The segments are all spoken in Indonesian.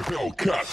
Hellcat.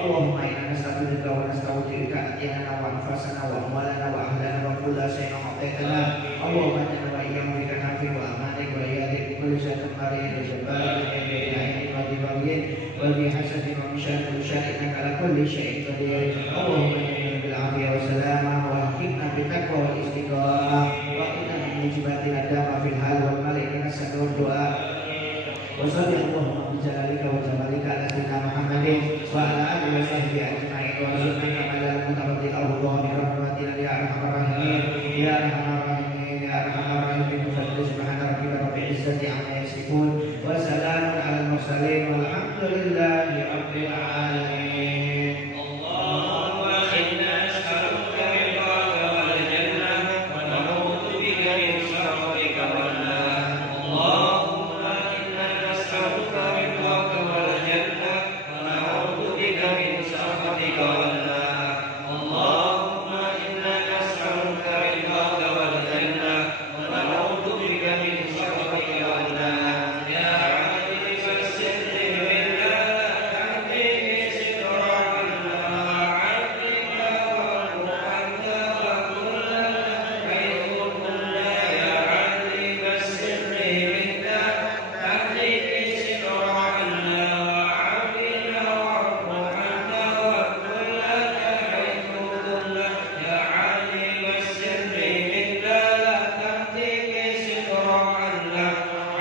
اللهم إنا نستغفرك ونستغفرك أديننا وأنفسنا وأموالنا وأهلنا وكل شيء أعطيتنا اللهم أجعلنا وإياهم بك نافع وأمانك وإياك وسلم مريض جبار بعين وببغي وبحسد ومشان وشان إنك على كل شيء قدير اللهم إنا بالعافية والسلامة وأحكمنا بالتقوى والاستقامة وإنا من موجبات الندامة في الحال والمال إنك سميع الدعاء وصلي اللهم بجلالك وجمالك على سيدنا محمد وعلى آله وصحبه أجمعين وارزقنا كمال المتقبل الله برحمتنا يا أرحم الراحمين يا أرحم الراحمين يا أرحم الراحمين سبحان ربك رب العزة عما يصفون وسلام على المرسلين والحمد لله رب العالمين. اللهم إنا نسألك رضاك والجنة ونعوذ بك من سخطك والنار. اللهم إنا نسألك رضاك والجنة ونعوذ بك من سخطك والنار. اللهم إنا نسألك رضاك والجنة ونعوذ بك من سخطك والنار. يا عالم السر منا تهديه ستر عنا عبدنا وارحمنا وكلنا حيث كنا. يا عالم السر منا تهديه ستر عنا عبدنا وارحمنا وكلنا حيث كنا. يا عالم السر منا تهديه ستر عنا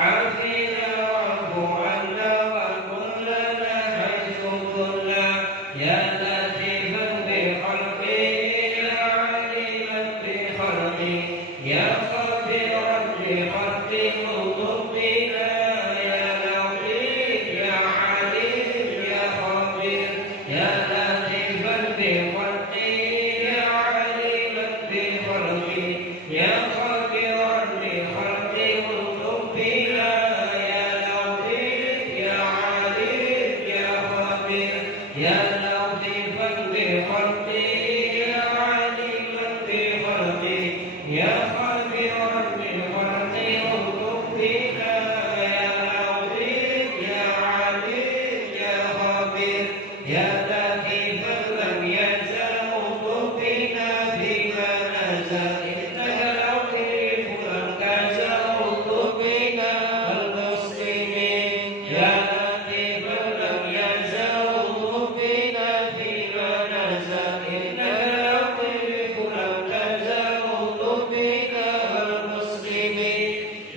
عبدنا وارحمنا وكلنا حيث كنا. يا لطيفا بخلقه يا عليما بخلقه يا خبيرا بخلقه قلوبنا. يا لطيف يا عليم يا خبير يا لطيفا بخلقه يا عليما بخلقه يا خبيرا بخلقه قلوبنا. يا لطيف يا عليم يا خبير يا لطيفا بخلقه يا عليما بخلقه يا خبيرا بخلقه قلوبنا. يا لطيف يا عليم يا خبير يا لطيفا لم يزل قلوبنا بما نزل إنك لطيف لم تزل قلوبنا المسلمين. يا لطيفا لم يزل قلوبنا بما نزل إنك لطيف لم تزل قلوبنا المسلمين.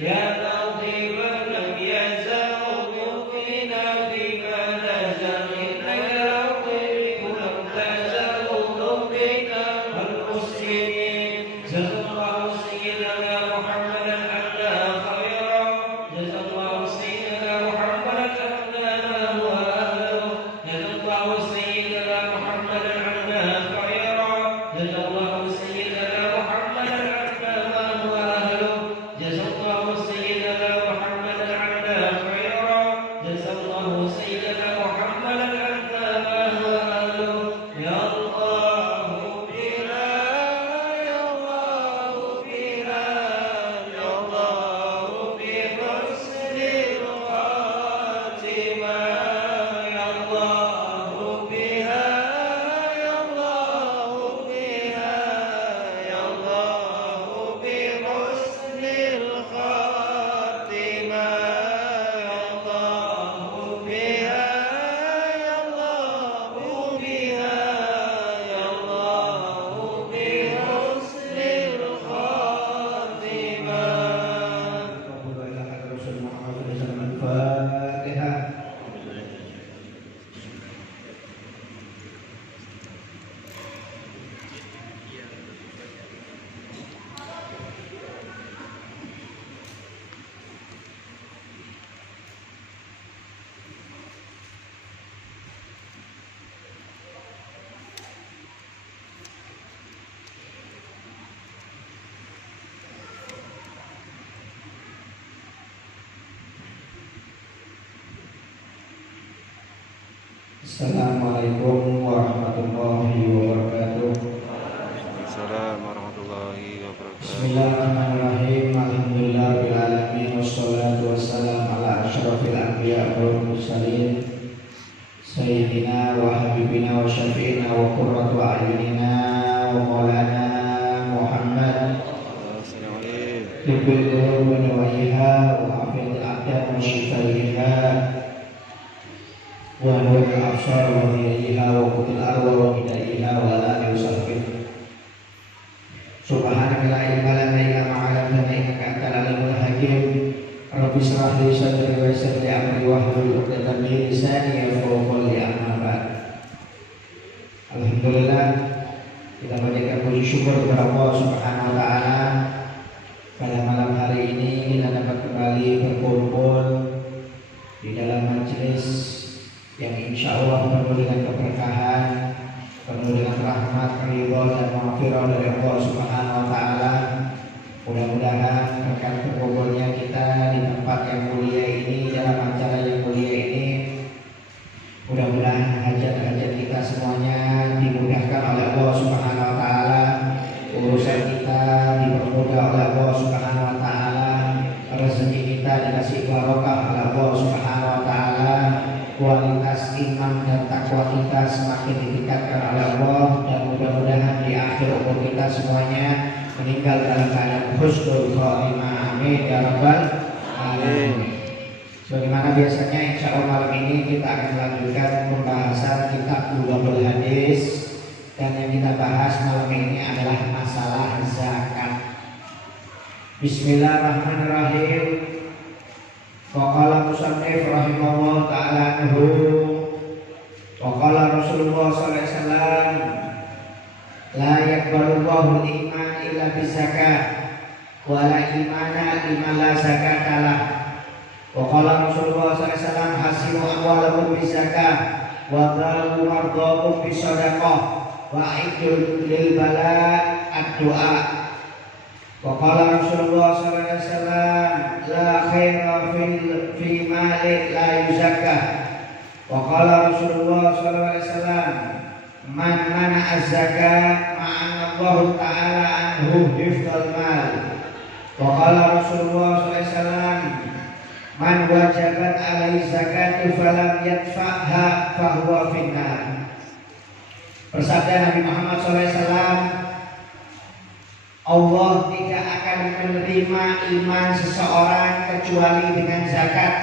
يا لطيفا لم يزل قلوبنا بما نزل إنك لطيف لم تزل قلوبنا المسلمين. جزا الله سيدنا محمدا عنا خيرا. جزا الله سيدنا محمدا عنا ما هو أهله. جزا الله سيدنا محمدا عنا خيرا. جزا الله سيدنا محمدا عنا ما هو أهله. جزا الله سيدنا محمدا عنا خيرا. جزا الله سيدنا محمدا عنا ما هو أهله. يا الله بنا يا الله بنا يا الله بحسن الخاتمة. يا الله بها يا الله بها يا الله بحسن الخاتمة. يا الله بها يا الله بها يا الله بحسن الخاتمة. الفاتحة. Assalamualaikum warahmatullahi wabarakatuh. Waalaikumsalam warahmatullahi wabarakatuh. Bismillahirrahmanirrahim. Alhamdulillahirabbil alamin wassalatu wassalamu ala asyrafil anbiya wal mursalin sayyidina wa habibina wa syafi'ina wa qurratu a'yunina wa maulana Muhammad. Ibnu wa niwaiha wa hafidh al-aqdar وشفائها ونور الأبصار وضيائها وقوت الأرواح وهدائها وعلى آله وصحبه. Subhanaka la ilma lana illa ma 'allamtana innaka antal alimul hakim. Rabbi shrah li sadri wa yassir li amri wahlul 'uqdatam min lisani yafqahu qawli. Amma ba'd. Alhamdulillah, kita panjatkan puji syukur kepada Allah Subhanahu wa taala. Pada malam hari ini kita dapat kembali berkumpul di dalam majelis yang insya Allah penuh dengan keberkahan, penuh dengan rahmat, ridho dan maghfirah dari Allah Subhanahu wa taala. Mudah-mudahan berkat berkumpulnya kita di tempat yang mulia ini, dalam acara yang mulia ini, mudah-mudahan hajat-hajat kita semuanya dimudahkan oleh Allah Subhanahu wa taala. Urusan kita dipermudah oleh Allah Subhanahu wa taala. Rezeki kita dikasih barokah oleh Allah Subhanahu wa taala. Kualitas iman dan takwa kita semakin ditingkatkan oleh Allah, dan mudah-mudahan di akhir umur kita semuanya meninggal dalam keadaan husnul khotimah. Amin ya rabbal alamin. Sebagaimana biasanya, insya Allah malam ini kita akan melanjutkan pembahasan kitab Bulughul Hadis, dan yang kita bahas malam ini adalah masalah zakat. Bismillahirrahmanirrahim. Waqala musannif rahimahullah ta'ala anhu, waqala Rasulullah sallallahu alaihi wasallam, la yaqbalullahu al-iman illa bizakat, wa la imana liman la zakata lah. Waqala Rasulullah sallallahu alaihi wasallam, hasimu amwalakum bizakah, wa dhalu mardakum bisadaqah, wa a'iddu lil bala ad-du'a. Waqala Rasulullah sallallahu alaihi wasallam, la khaira fi mali la yuzakka. Waqala Rasulullah sallallahu alaihi wasallam, man mana'a az-zakah ma'ana Allah ta'ala anhu hifdzal mal. Waqala Rasulullah sallallahu alaihi wasallam, man wajabat alaihi zakatu falam yadfa'ha fahuwa finnar. Bersabda Nabi Muhammad sallallahu alaihi wasallam, Allah tidak akan menerima iman seseorang kecuali dengan zakat,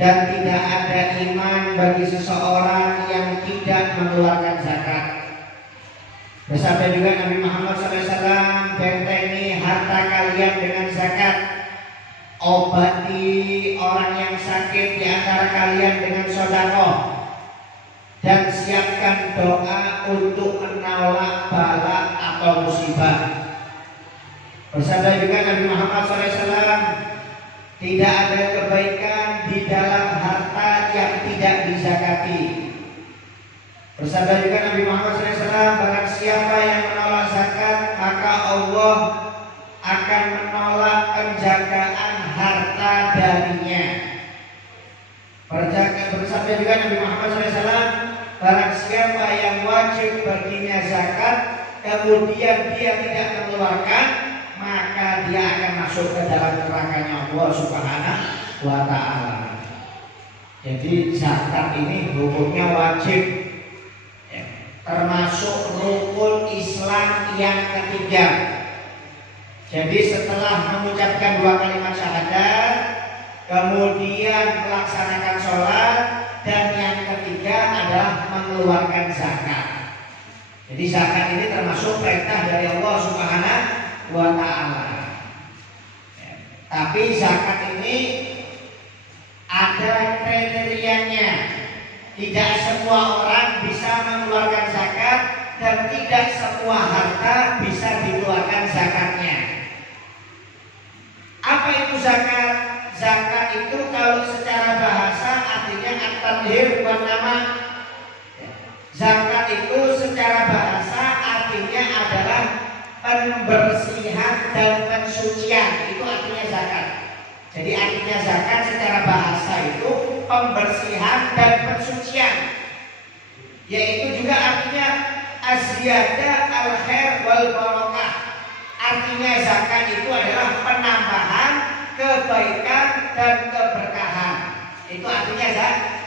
dan tidak ada iman bagi seseorang yang tidak mengeluarkan zakat. Bersabda juga Nabi Muhammad SAW, bentengi harta kalian dengan zakat, obati orang yang sakit di antara kalian dengan sedekah, dan siapkan doa untuk menolak bala atau musibah. Bersabda juga Nabi Muhammad SAW, tidak ada kebaikan di dalam harta yang tidak dizakati. Bersabda juga Nabi Muhammad SAW, barang siapa yang menolak zakat, maka Allah akan menolak penjagaan harta darinya. Bersabda juga Nabi Muhammad SAW, barang siapa yang wajib baginya zakat, kemudian dia tidak mengeluarkan, maka dia akan masuk ke dalam nerakanya Allah Subhanahu wa ta'ala. Jadi zakat ini hukumnya wajib, termasuk rukun Islam yang ketiga. Jadi setelah mengucapkan dua kalimat syahadat, kemudian melaksanakan sholat, dan yang ketiga adalah mengeluarkan zakat. Jadi zakat ini termasuk perintah dari Allah Subhanahu wa ta'ala. Tapi zakat ini ada kriterianya. Tidak semua orang bisa mengeluarkan zakat, dan tidak semua harta bisa dikeluarkan zakatnya. Apa itu zakat? Zakat itu kalau secara bahasa artinya at-tathhir wan nama. Zakat itu secara bahasa artinya adalah pembersihan dan pensucian. Itu artinya zakat. Jadi artinya zakat secara bahasa itu pembersihan dan pensucian. Yaitu juga artinya az-ziyadah al-khair wal barakah. Artinya zakat itu adalah penambahan kebaikan dan keberkahan. Itu artinya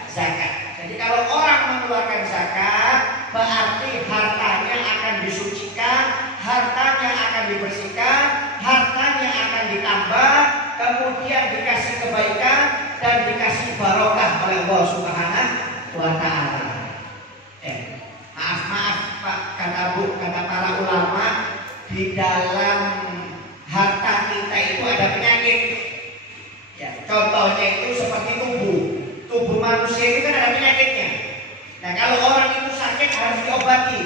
zakat. Jadi kalau orang mengeluarkan zakat, berarti hartanya akan disucikan, hartanya akan dibersihkan, hartanya akan ditambah, kemudian dikasih kebaikan, ulama, di dalam harta kita itu ada penyakit. Ya, contohnya itu seperti tubuh. Tubuh manusia itu kan ada penyakitnya. Nah, kalau orang itu sakit harus diobati.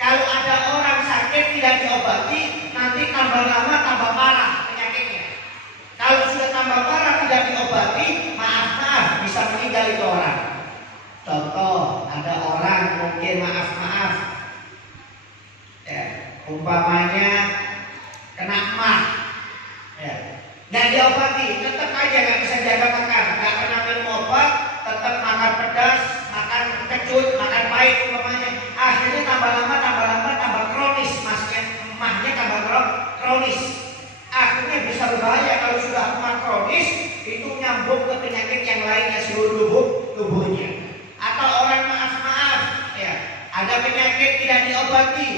Kalau ada orang sakit tidak diobati, nanti tambah lama tambah parah penyakitnya. Kalau sudah tambah parah tidak diobati, maaf bisa meninggal itu orang. Contoh, ada orang mungkin maaf ya, umpamanya kena emah, ya, nggak diobati, tetap aja nggak bisa jaga makan, nggak pernah minum obat, tetap makan pedas, makan kecut, makan pahit umpamanya. Akhirnya tambah lama tambah kronis, masnya emahnya tambah kronis. Akhirnya bisa berbahaya kalau sudah emah kronis, itu nyambung ke penyakit yang lainnya seluruh tubuhnya. Atau orang maaf ya, ada penyakit tidak diobati,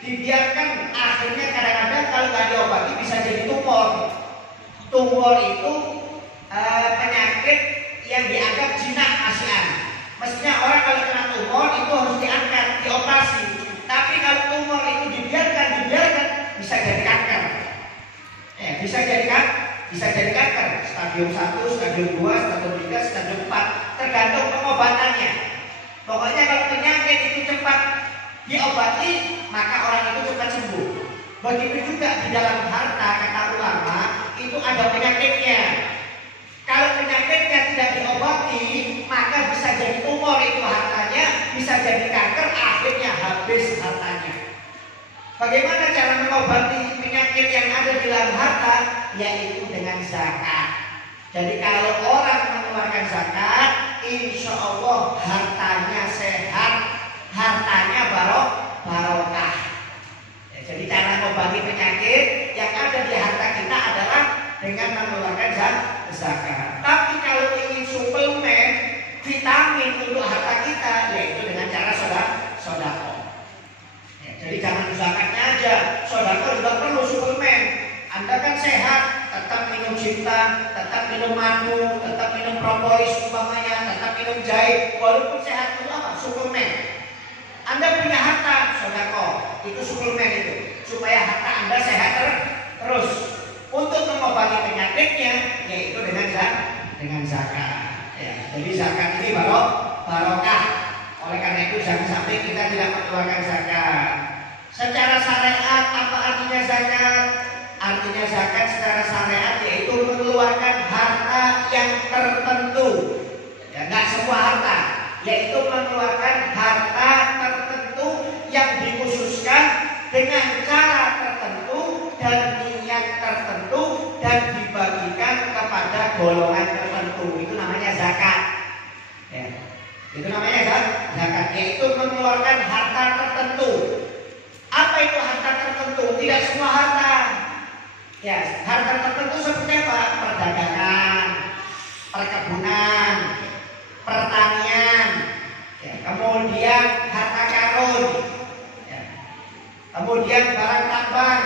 dibiarkan, akhirnya kadang-kadang kalau nggak diobati bisa jadi tumor. Tumor itu penyakit yang dianggap jinak asian. Mestinya orang kalau kena tumor itu harus diangkat, dioperasi. Tapi kalau tumor itu dibiarkan bisa jadi kanker. Bisa jadi kanker. Stadium 1, stadium 2, stadium 3, stadium 4, tergantung pengobatannya. Pokoknya kalau penyakit itu cepat diobati, maka orang itu cepat sembuh. Begitu juga di dalam harta, kata ulama, itu ada penyakitnya. Kalau penyakitnya tidak diobati, maka bisa jadi tumor itu hartanya, bisa jadi kanker, akhirnya habis hartanya. Bagaimana cara mengobati penyakit yang ada di dalam harta? Yaitu dengan zakat. Jadi kalau orang mengeluarkan zakat, insya Allah hartanya sehat, hartanya barokah. Ya, jadi cara mengobati penyakit yang ada di harta kita adalah dengan mengeluarkan zakat. Tapi kalau ingin suplemen vitamin untuk harta kita, yaitu dengan cara sodako. Ya, jadi jangan zakatnya aja, sodako juga perlu suplemen. Anda kan sehat, tetap minum cinta, tetap minum madu, tetap minum propolis umpamanya, tetap minum jahe, walaupun sehat itu apa? Suplemen. Anda punya harta, sodako, itu suplemen itu, supaya harta Anda sehat terus. Untuk mengobati penyakitnya, yaitu dengan zakat. Ya, jadi zakat ini barokah. Oleh karena itu jangan sampai kita tidak mengeluarkan zakat. Secara syariat apa artinya zakat? Artinya zakat secara syariat yaitu mengeluarkan harta yang tertentu. Ya, nggak semua harta, yaitu mengeluarkan harta tertentu yang dikhususkan dengan cara tertentu dan niat tertentu dan dibagikan kepada golongan tertentu. Itu namanya zakat. Ya, itu namanya zakat, yaitu mengeluarkan harta tertentu. Apa itu harta tertentu? Tidak semua harta. Ya, harta tertentu seperti apa? Perdagangan, perkebunan, pertanian, ya, kemudian harta karun, ya, kemudian barang tambang.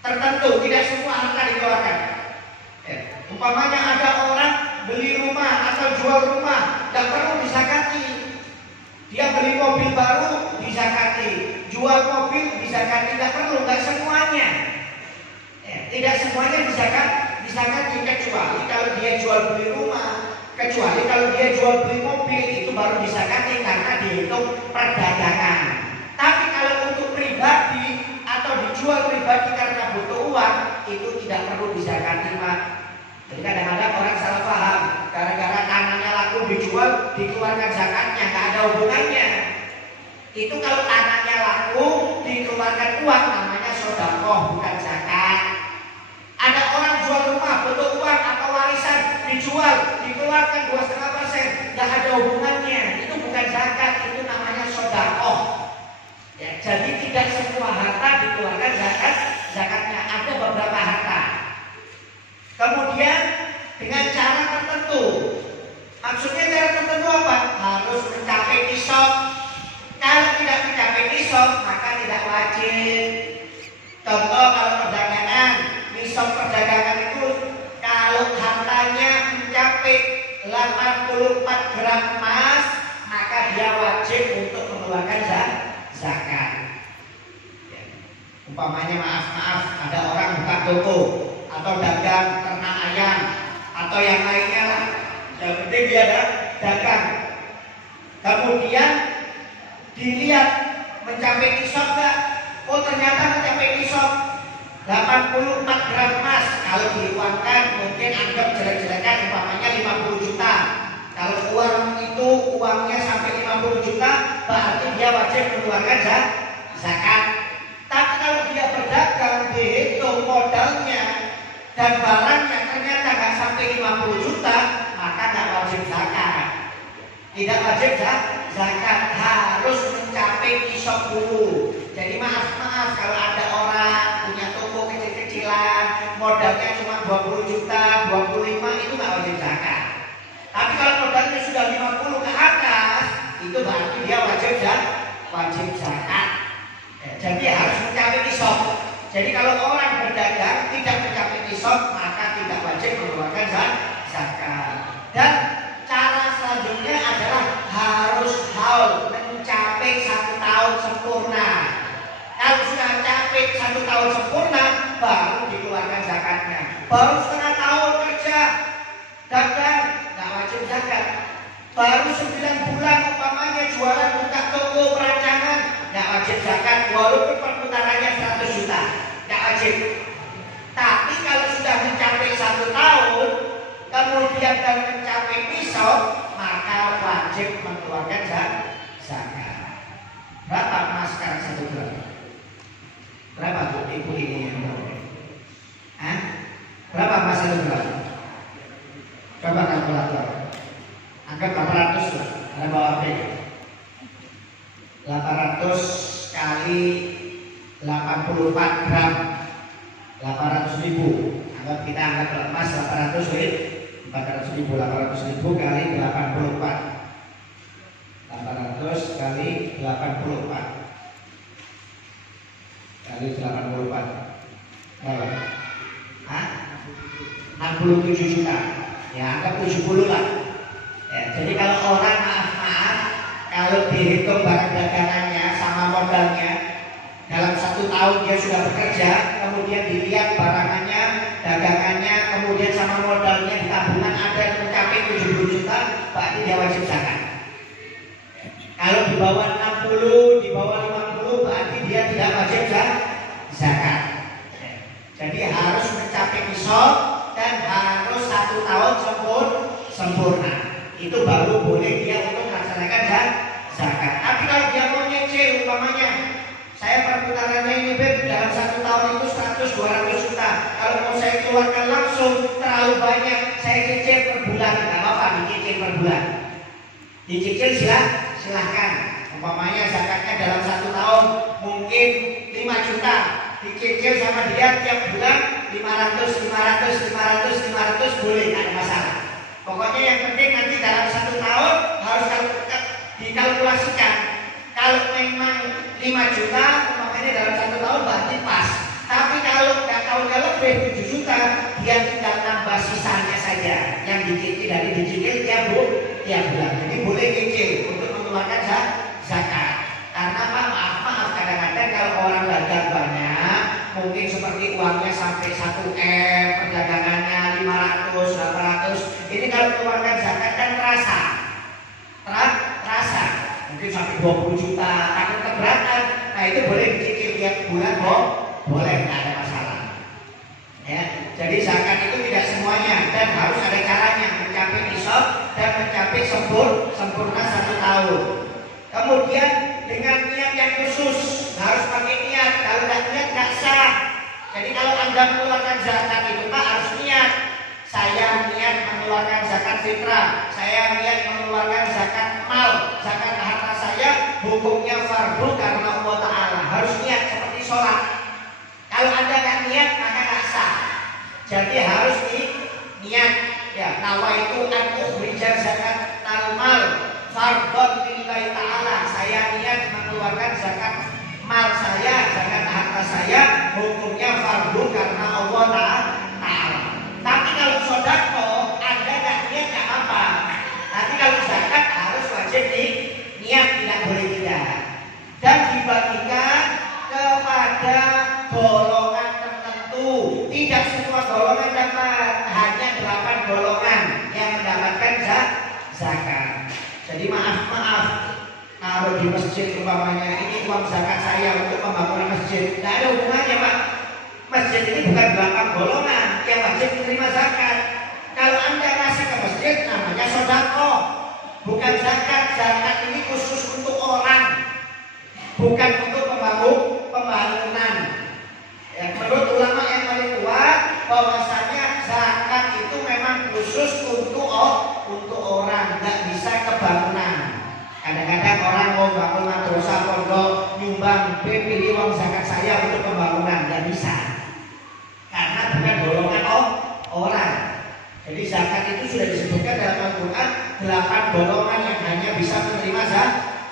Tertentu, tidak semua harta dikeluarkan. Ya, umpamanya ada orang beli rumah atau jual rumah, tidak perlu disakati. Dia beli mobil baru, disakati. Jual mobil, disakati. Tidak perlu, tidak semuanya. Ya, tidak semuanya disakati, kecuali kalau dia jual beli rumah, kecuali kalau dia jual beli mobil, itu baru disakati karena dihitung perdagangan. Tapi kalau untuk pribadi atau dijual pribadi karena butuh uang, itu tidak perlu disakati, Pak. Jadi kadang-kadang orang salah paham, gara-gara tanahnya laku dijual, dikeluarkan zakatnya, nggak ada hubungannya. Itu kalau tanahnya laku, dikeluarkan uang, namanya sedekah, bukan zakat. Ada orang jual rumah, butuh uang atau warisan, dijual, dikeluarkan 2,5%, nggak ada hubungannya. Itu bukan zakat, itu namanya sedekah. Ya, jadi tidak semua harta dikeluarkan zakatnya, ada beberapa harta. Kemudian dengan cara tertentu. Maksudnya cara tertentu apa? Harus mencapai nisab. Kalau tidak mencapai nisab, maka tidak wajib. Contoh kalau perdagangan, nisab perdagangan itu kalau hartanya mencapai 84 gram emas, maka dia wajib untuk mengeluarkan zakat. Ya. Umpamanya maaf ada orang buka toko atau dagang ternak ayam atau yang lainnya lah. Yang penting dia ada dagang. Kemudian dilihat mencapai nisab enggak? Oh ternyata mencapai nisab 84 gram emas. Kalau diuangkan mungkin anggap jelek-jelekan umpamanya 50 juta. Kalau uang itu uangnya sampai 50 juta berarti dia wajib mengeluarkan zakat. Tapi kalau dia berdagang dihitung modalnya dan barangnya ternyata nggak sampai 50 juta maka nggak wajib zakat. Tidak wajib zakat, harus mencapai nisab dulu. Jadi maaf kalau ada orang punya toko kecil-kecilan modalnya cuma 20 juta, 25 itu nggak wajib zakat. Tapi kalau modalnya sudah 50 ke atas itu berarti dia wajib zakat. Jadi harus mencapai nisab. Jadi kalau orang berdagang tidak mencapai nisab maka tidak wajib mengeluarkan zakat. Dan cara selanjutnya adalah harus haul mencapai 1 tahun sempurna. Kalau sudah mencapai 1 tahun sempurna baru dikeluarkan zakatnya. Baru setengah tahun kerja dagang nggak wajib zakat. Baru 9 bulan umpamanya jualan buka toko perancangan nggak wajib zakat walaupun perputarannya 100 juta nggak wajib. Tapi kalau sudah mencapai 1 tahun kemudian dan mencapai nisab maka wajib mengeluarkan zakat. Berapa emas sekarang 1 gram? Berapa bu ibu ini yang tahu? Berapa emas 1 gram? Coba kalkulator. Anggap 800 lah. Ada bawa HP. 800 kali 84 gram 800 ribu. Kita anggap emas 800 ribu 800 ribu kali 84 800 kali 84 kali 84 berapa? 67 juta. Ya anggap 70 lah. Ya, jadi kalau orang maaf kalau dihitung barang dagangannya sama modalnya dalam 1 tahun dia sudah bekerja, kemudian dilihat barangannya, dagangannya, kemudian sama modalnya di tabungan ada yang mencapai 70 juta, berarti dia wajib zakat. Kalau di bawah 60, di bawah 50, berarti dia tidak wajib zakat. Jadi harus mencapai nisab dan harus 1 tahun sempurna. Itu baru boleh dia untuk melaksanakan zakat. Tapi kalau dia mau nyicil umpamanya saya perputarannya ini dalam 1 tahun itu 100-200 juta. Kalau mau saya keluarkan langsung terlalu banyak, saya cicil per bulan, nggak apa-apa dicicil per bulan. Dicicil silahkan. Umpamanya zakatnya dalam 1 tahun mungkin 5 juta, dicicil sama dia tiap bulan 500 boleh, nggak ada masalah. Pokoknya yang penting nanti dalam 1 tahun harus dikalkulasikan. Kalau memang 5 juta, makanya dalam 1 tahun berarti pas. Tapi kalau nggak tahunnya lebih 7 juta, dia tinggal nambah sisanya saja yang dicicil tiap bulan. Jadi boleh cicil untuk mengeluarkan zakat. Karena maaf kadang-kadang kalau orang dagang banyak, mungkin seperti uangnya sampai 1 M, perdagangannya 500, 800. Ini kalau mengeluarkan zakat kan terasa. Mungkin sampai 20 juta, takut keberatan. Nah itu boleh dicicil tiap bulan, boleh, nggak ada masalah. Ya, jadi zakat itu tidak semuanya dan harus ada caranya mencapai nisab dan mencapai sempurna 1 tahun. Kemudian dengan niat yang khusus harus pakai niat. Kalau nggak niat nggak sah. Jadi kalau Anda mengeluarkan zakat itu Pak harus niat. Saya niat mengeluarkan zakat fitrah, saya niat mengeluarkan zakat mal, zakat harta saya, hukumnya fardu karena Allah Ta'ala. Harus niat seperti sholat. Kalau Anda nggak niat maka nggak sah. Jadi harus niat. Ya, nawaitu an ukhrija zakat mal fardhon lillahi ta'ala. Saya niat mengeluarkan zakat mal saya, zakat harta saya, hukumnya fardu karena Allah Ta'ala. Tapi kalau sodako Anda nggak niat nggak apa. Tapi kalau zakat harus wajib niat, tidak boleh tidak. Dan di masjid umpamanya ini uang zakat saya untuk pembangunan masjid. Tidak ada hubungannya Pak. Masjid ini bukan 8 golongan yang wajib menerima zakat. Kalau Anda ngasih ke masjid namanya sedekah, bukan zakat. Zakat ini khusus untuk orang, bukan untuk pembangunan. Ya, menurut ulama yang paling kuat bahwasanya zakat itu memang khusus untuk orang, nggak bisa ke bangunan. Kadang-kadang orang mau bangun madrasah pondok nyumbang pilih uang zakat saya untuk pembangunan, nggak bisa karena bukan golongan orang. Jadi zakat itu sudah disebutkan dalam Al-Quran 8 golongan yang hanya bisa menerima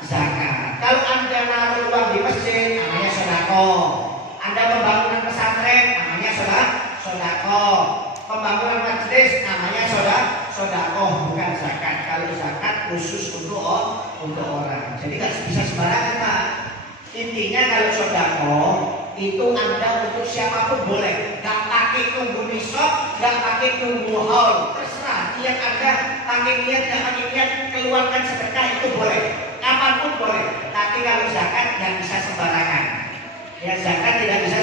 zakat. Kalau Anda naruh uang di masjid namanya sedekah. Anda pembangunan pesantren namanya sedekah. Pembangunan majelis namanya sedekah, bukan zakat. Kalau zakat khusus untuk orang. Jadi nggak bisa sembarangan Pak. Intinya kalau sedekah itu Anda untuk siapapun boleh. Nggak pakai tunggu nisab, nggak pakai tunggu haul, terserah. Yang Anda pakai niat, nggak pakai niat keluarkan sedekah itu boleh. Kapanpun boleh. Tapi kalau zakat nggak bisa sembarangan. Ya zakat tidak bisa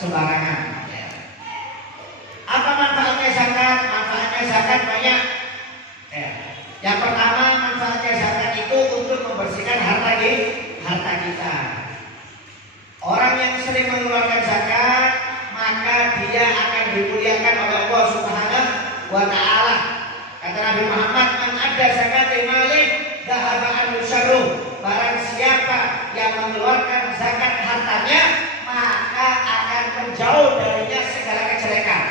sembarangan. Ya. Apa manfaatnya zakat? Manfaatnya zakat banyak. Ya. Yang pertama manfaatnya zakat itu untuk membersihkan harta kita. Orang yang sering mengeluarkan zakat maka dia akan dimuliakan oleh Allah Subhanahu wa Ta'ala. Kata Nabi Muhammad, "Man adda zakati malih dhahaba anhu syarruh." Barang siapa yang mengeluarkan zakat hartanya maka akan menjauh darinya segala kejelekan.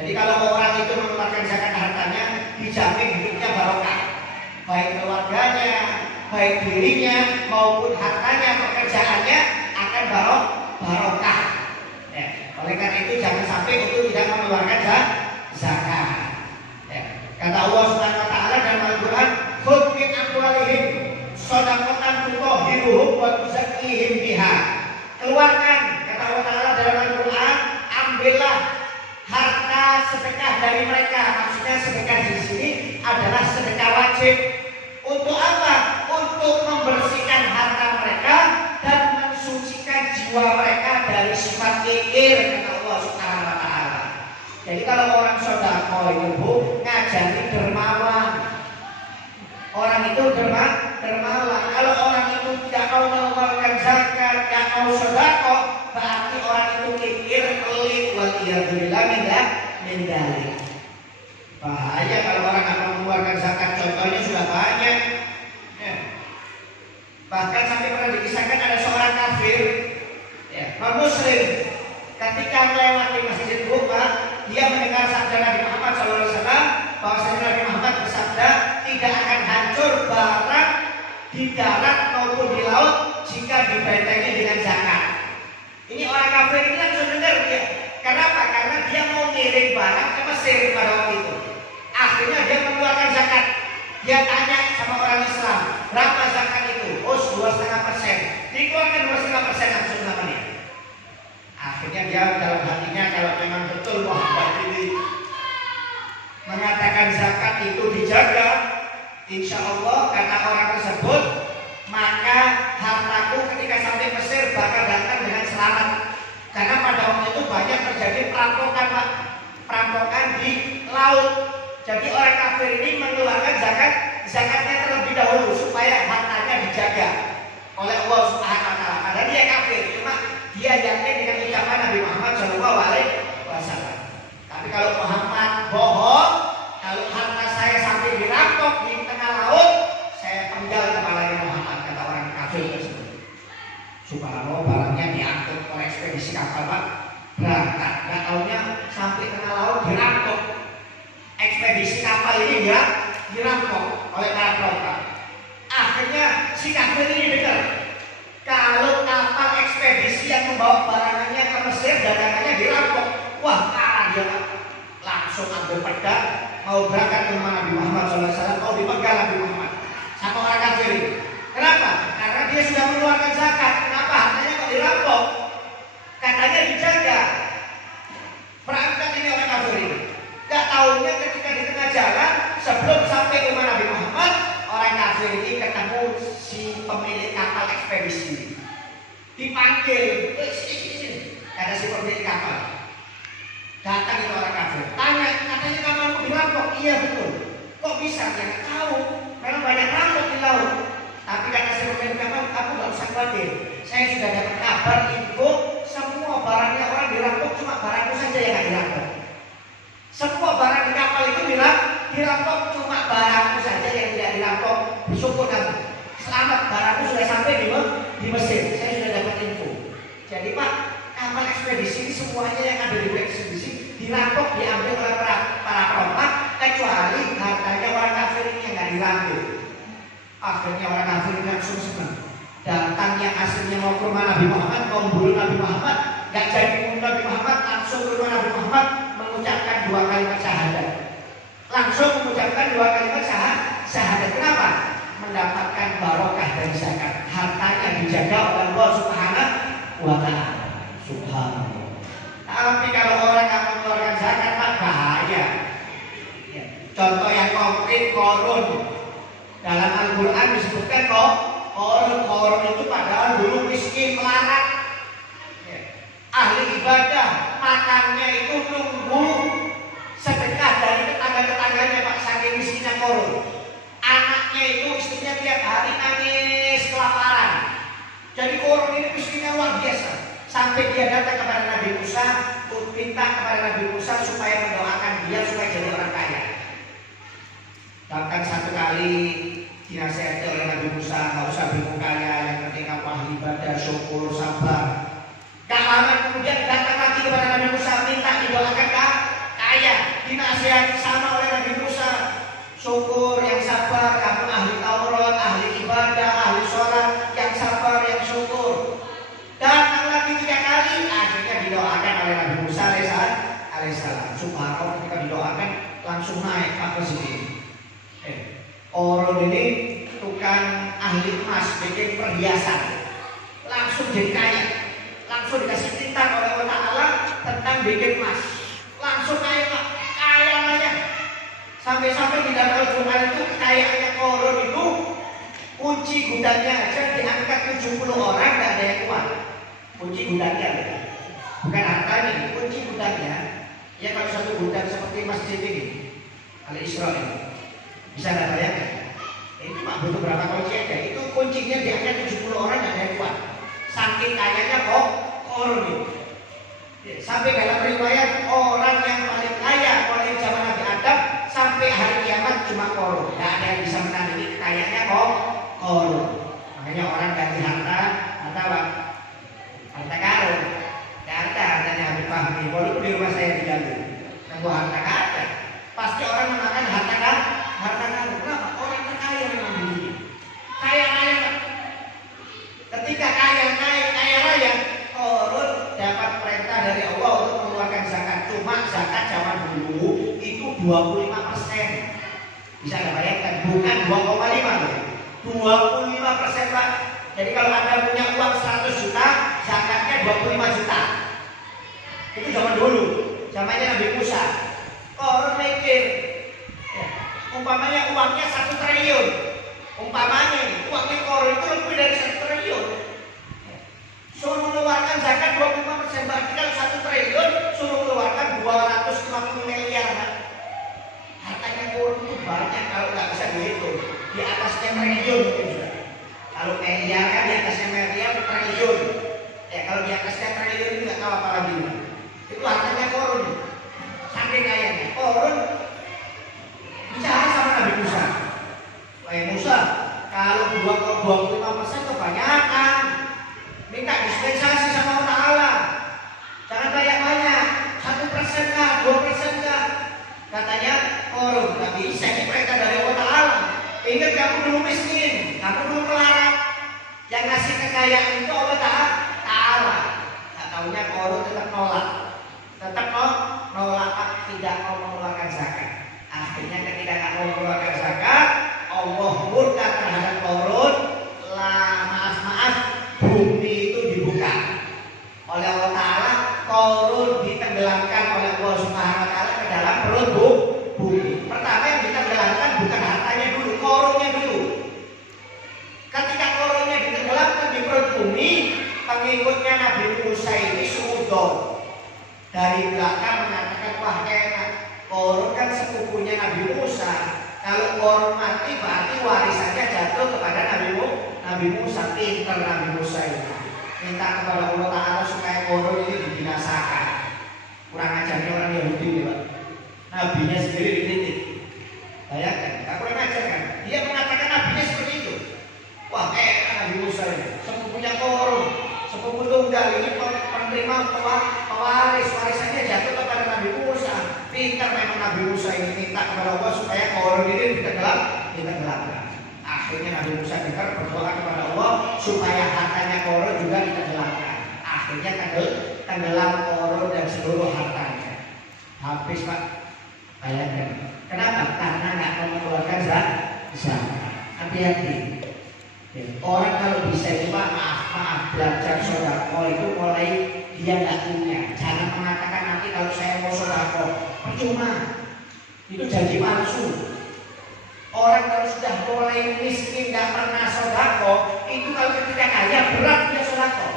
Jadi kalau orang itu mengeluarkan zakat hartanya dijamin hidupnya barokah, baik keluarganya, baik dirinya maupun hartanya, pekerjaannya akan barokah. Ya. Oleh karena itu jangan sampai itu tidak mengeluarkan zakat. Ya. Kata Allah Subhanahu wa Ta'ala dalam Al-Quran, "Khudh min amwalihim shadaqatan tutahhiruhum wa tuzakkihim biha." Keluarkan, kata Allah Ta'ala dalam Al-Quran, ambillah harta sedekah dari mereka. Maksudnya sedekah di sini adalah sedekah wajib. Untuk apa? Untuk membersihkan harta mereka dan mensucikan jiwa mereka dari sifat kikir, kata Allah Subhanahu wa Ta'ala. Jadi kalau orang sedekah itu Bu, ngajari dermawan. Orang itu dermawan. Kalau orang itu tidak mau mengeluarkan zakat, tidak mau sedekah, berarti orang itu kikir, pelit, waliyadzubillah min dzalik. Bahaya kalau orang tidak mau mengeluarkan zakat. Contohnya sudah banyak. Ya. Bahkan sampai pernah dikisahkan ada seorang kafir, ya, non-muslim, ketika melewati Masjid Kuba, dia mendengar sabda Nabi Muhammad SAW, bahwasanya Nabi Muhammad bersabda, tidak akan hancur barang di darat maupun di laut jika dibentengi dengan zakat. Ini orang kafir ini langsung dengar dia. Kenapa? Karena dia mau ngirim barang ke Mesir pada waktu itu. Akhirnya dia mengeluarkan zakat. Dia tanya sama orang Islam, berapa zakat itu? Oh, 2,5%. Dikeluarkan 2,5% langsung namanya. Akhirnya dia dalam hatinya kalau memang betul Muhammad ini mengatakan zakat itu dijaga, insya Allah kata orang tersebut, maka hartaku ketika sampai Mesir bakal datang dengan selamat. Karena pada waktu itu banyak terjadi perampokan Pak, perampokan di laut. Jadi orang kafir ini mengeluarkan zakatnya terlebih dahulu supaya hartanya dijaga oleh Allah Subhanahu wa Ta'ala. Padahal dia kafir, cuma dia yakin dengan ucapan Nabi Muhammad SAW. Tapi kalau Muhammad bohong, kalau harta saya sampai dirampok di tengah laut, saya penggal kepalanya Muhammad, kata orang kafir tersebut. Subhanallah, barangnya diangkut oleh ekspedisi kapal Pak, berangkat, nggak taunya sampai tengah laut dirampok. Ekspedisi kapal ini ya dirampok oleh para perampok. Akhirnya si kafir ini dengar kalau kapal ekspedisi yang membawa barangannya ke Mesir dagangannya dirampok. Wah, dia langsung ambil pedang mau berangkat ke rumah Nabi Muhammad SAW, mau dipegang Nabi Muhammad sama orang kafir ini. Kenapa? Karena dia sudah mengeluarkan zakat. Kenapa hartanya kok dirampok? Katanya dijaga. Berangkat ini orang kafir ini. Gak tahunya ketika di tengah jalan sebelum sampai rumah Nabi Muhammad, orang kafir ini ketemu si pemilik panggil, sini. Kata si pemilik kapal. Datang itu orang kafir. Tanya, katanya kapalmu dirampok. Iya betul. Kok bisa? Ya nggak tahu. Memang banyak rampok di laut. Tapi kata si pemilik kapal, aku nggak usah khawatir. Saya sudah dapat kabar info semua barangnya orang dirampok, cuma barangku saja yang nggak dirampok. Semua barang di kapal itu dirampok, cuma barangku saja yang tidak dirampok. Bersyukur kamu. Selamat, barangku sudah sampai di Mesir. Saya sudah dapat info. Jadi Pak, kapal ekspedisi ini semuanya yang ada di ekspedisi dirampok, diambil oleh para perompak, kecuali hartanya orang kafir ini yang nggak diambil. Akhirnya orang kafir ini langsung senang. Datang yang aslinya mau ke rumah Nabi Muhammad, mau membunuh Nabi Muhammad, nggak jadi membunuh Nabi Muhammad, langsung ke rumah Nabi Muhammad mengucapkan 2 kalimat syahadat. Langsung mengucapkan 2 kalimat syahadat. Kenapa? Mendapatkan barokah dari zakat. Hartanya dijaga oleh Allah Subhanahu wa Ta'ala. Subhanallah. Tapi kalau orang yang mengeluarkan zakat, Pak, bahaya. Ya. Contoh yang konkret, korun. Dalam Al-Quran disebutkan kok korun itu padahal dulu miskin, melarat. Ya. Ahli ibadah, makannya itu nunggu sedekah dari tetangga-tetangganya, Pak, saking miskinnya korun. Anaknya itu istrinya tiap hari nangis kelaparan. Jadi korun ini miskinnya luar biasa. Sampai dia datang kepada Nabi Musa, minta kepada Nabi Musa supaya mendoakan dia supaya jadi orang kaya. Bahkan satu kali dinasihati oleh Nabi Musa, nggak usah bingung kaya, yang penting kamu ahli ibadah, syukur, sabar. Gak lama kemudian datang lagi kepada Nabi Musa, minta didoakan kaya. Dinasihati sama oleh Nabi Musa, syukur, yang sabar, kamu ahli Taurat, ahli ibadah, ahli sholat, yang sabar, yang syukur. Datang lagi 3 kali, akhirnya didoakan oleh Nabi Musa alaihissalam. Subhanallah, ketika didoakan langsung naik ke sini. Orang ini tukang ahli emas, bikin perhiasan, langsung jadi kaya. Langsung dikasih titah oleh Allah Ta'ala tentang bikin emas. Langsung kaya, Pak, kaya aja. Sampai-sampai di dalam Al-Quran itu kekayaannya Korun itu kunci gudangnya aja diangkat 70 orang, gak ada yang kuat. Kunci gudangnya, bukan hartanya, kunci gudangnya. Ya kalau satu gudang seperti masjid ini, Al-Isra ini, bisa nggak bayangkan? Itu Pak butuh berapa kunci aja? Itu kuncinya diangkat 70 orang, gak ada yang kuat. Saking kayanya kok Korun itu. Sampai dalam riwayat orang yang paling kaya mulai zaman Nabi Adam sampai hari kiamat cuma Korun. Gak ada yang bisa menandingi kayanya kok Korun. Makanya orang ganti harta apa? Harta karun. Gak ada hartanya Habib Fahmi. Walaupun di rumah saya dijamin, nunggu harta gak ada. Pasti orang mengatakan harta karun. Kenapa? Orang terkaya memang begini. Kaya. Ketika kaya naik, kaya raya, Korun dapat perintah dari Allah untuk mengeluarkan zakat. Cuma zakat zaman dulu itu 25%. Bisa nggak bayangkan? Bukan 2,5 loh. 25%, Pak. Jadi kalau Anda punya uang 100 juta, zakatnya 25 juta. Itu zaman dulu, zamannya Nabi Musa. Korun mikir, ya, umpamanya uangnya 1 triliun. Umpamanya uangnya Korun itu lebih dari 1 triliun. Suruh mengeluarkan zakat 25%, berarti kalau 1 triliun suruh mengeluarkan 250 miliar. Hartanya Korun itu banyak, kalau nggak bisa dihitung, di atasnya triliun mungkin sudah. Kalau miliar kan di atasnya miliar, triliun. Ya kalau di atasnya triliun itu nggak tahu apa lagi. Itu hartanya Korun. Saking kayanya Korun bicara sama Nabi Musa. Wahai Musa, kalau 25% kebanyakan. Minta dispensasi sama Allah Ta'ala. Jangan banyak-banyak, 1% kah, 2% kah. Katanya Korun, gak bisa, ini perintah dari Allah Ta'ala. Ingat kamu dulu miskin, kamu dulu melarat. Yang ngasih kekayaan itu Allah Ta'ala. Gak taunya Korun tetap nolak. Tetap nolak, tidak mau mengeluarkan zakat. Akhirnya ketika gak mau mengeluarkan zakat, Allah murka terhadap Korun. Maaf, bumi itu dibuka oleh Allah Ta'ala. Korun ditenggelamkan oleh Allah Subhanahu wa Ta'ala ke dalam perut bumi. Pertama yang ditenggelamkan bukan hartanya dulu, korunnya dulu. Ketika korunnya ditenggelamkan di perut bumi, pengikut Nabi Musa. Kalau korun mati berarti warisannya jatuh kepada Nabi Musa. Pinter Nabi Musa itu. Minta kepada Allah Ta'ala supaya korun ini dibinasakan. Kurang ajarnya orang Yahudi Pak. Nabinya sendiri dikritik. Bayangkan, tak kurang ajar kan? Dia mengatakan nabinya seperti itu. Wah, Nabi Musa ini sepupunya korun, sepupu tunggal ini penerima pewaris, warisannya jatuh kepada Nabi Musa. Pintar memang Nabi Musa ini, minta kepada Allah supaya korun ini ditenggelamkan. Akhirnya Nabi Musa dengar berdoa kepada Allah supaya hartanya korun juga ditenggelamkan. Akhirnya tenggelam korun dan seluruh hartanya. Habis Pak. Bayangkan. Kenapa? Karena nggak mau mengeluarkan zakat. Hati-hati. Orang kalau bisa itu maaf belajar sodako itu mulai dia nggak punya. Jangan mengatakan nanti kalau saya mau sodako percuma. Itu janji palsu. Orang kalau sudah mulai miskin nggak pernah sodako, itu kalau ketika kaya berat dia sodako.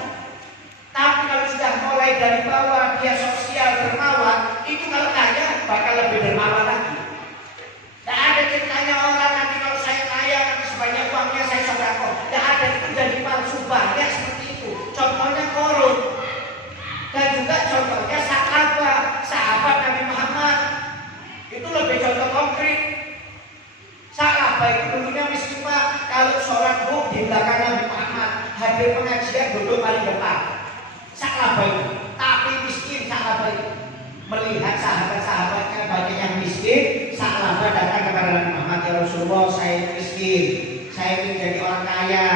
Tapi kalau sudah mulai dari bawah dia sosial dermawan, itu kalau kaya bakal lebih dermawan lagi. Tidak ada ceritanya orang nanti kalau saya kaya nanti sebanyak uangnya saya sedekah. Tidak ada, itu jadi palsu banyak seperti itu. Contohnya korun dan juga contohnya sahabat Nabi Muhammad. Itu lebih contoh konkret. Sahabat itu dulunya miskin Pak. Kalau sholat di belakang Nabi Muhammad, hadir pengajian duduk paling depan. Sahabat itu, tapi miskin sahabat itu. Melihat sahabat-sahabatnya banyak yang miskin, sahabat datang kepada Nabi Muhammad, ya Rasulullah, saya miskin, saya ingin jadi orang kaya,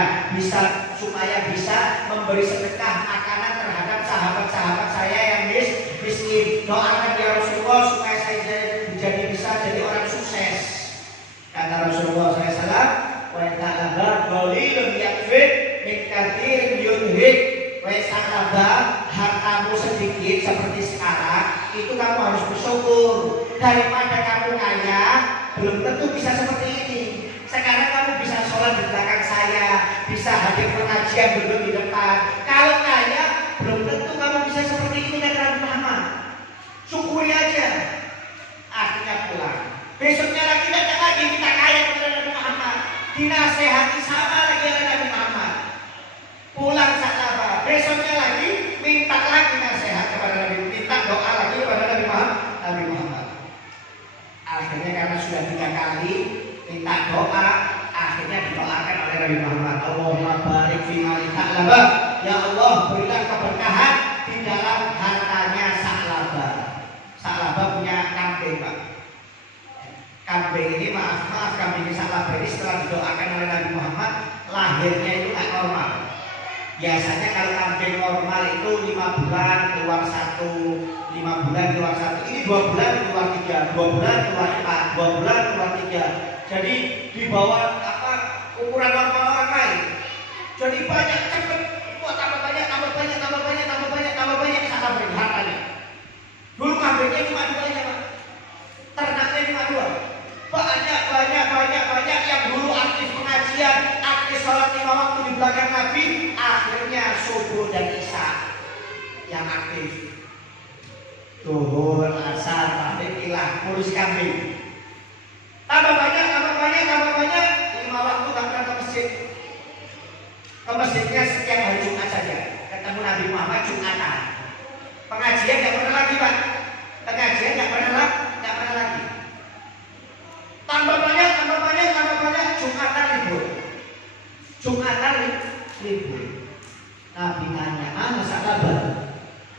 supaya bisa memberi sedekah makanan terhadap sahabat-sahabat saya yang miskin. Doakan ya Rasulullah supaya saya bisa jadi orang sukses. Kata Rasulullah SAW, wa ta'ala qalilun yakfir min katsirin yudhik. Wahai sahabat, hartamu sedikit seperti sekarang, itu kamu harus bersyukur. Daripada kamu kaya, belum tentu bisa seperti ini. Sekarang kamu bisa sholat di belakang saya, bisa hadir pengajian duduk di depan. Kalau kaya, belum tentu kamu bisa seperti ini kata Nabi Muhammad. Syukuri aja. Akhirnya pulang. Besoknya lagi datang lagi minta kaya kepada Nabi Muhammad. Dinasehati sama lagi oleh Nabi Muhammad. Pulang sahabat, besoknya lagi minta lagi nasihat kepada Nabi, minta doa lagi kepada Nabi Muhammad. Akhirnya karena sudah 3 kali minta doa, akhirnya didoakan oleh Nabi Muhammad. Allahumma barik fi mali Sa'laba. Ya Allah, berilah keberkahan di dalam hartanya Sa'laba. Sa'laba punya kambing Pak. Kambing ini maaf kambing Sa'laba ini setelah didoakan oleh Nabi Muhammad, lahirnya itu nggak normal. Biasanya kalau kambing normal itu 5 bulan keluar 1, 5 bulan keluar 1. Ini 2 bulan keluar 3, 2 bulan keluar 4, 2 bulan keluar 3. Jadi di bawah ukuran normal orang lain. Jadi banyak cepet, wah tambah banyak salah beri hartanya. Dulu kambingnya cuma 2 aja Pak. Ternaknya cuma 2. Banyak yang dulu aktif pengajian, aktif sholat 5 waktu di belakang Nabi, akhirnya subuh dan isya yang aktif. Zuhur, asar, maghrib, ilah, ngurus kambing. Tambah banyak, 5 waktu datang ke masjid. Ke masjidnya setiap hari Jumat saja. Ketemu Nabi Muhammad Jumatan. Pengajian nggak pernah lagi Pak. Pengajian nggak pernah lagi. Tambah banyak, Jumatan libur. Nabi tanya, mana sahabat?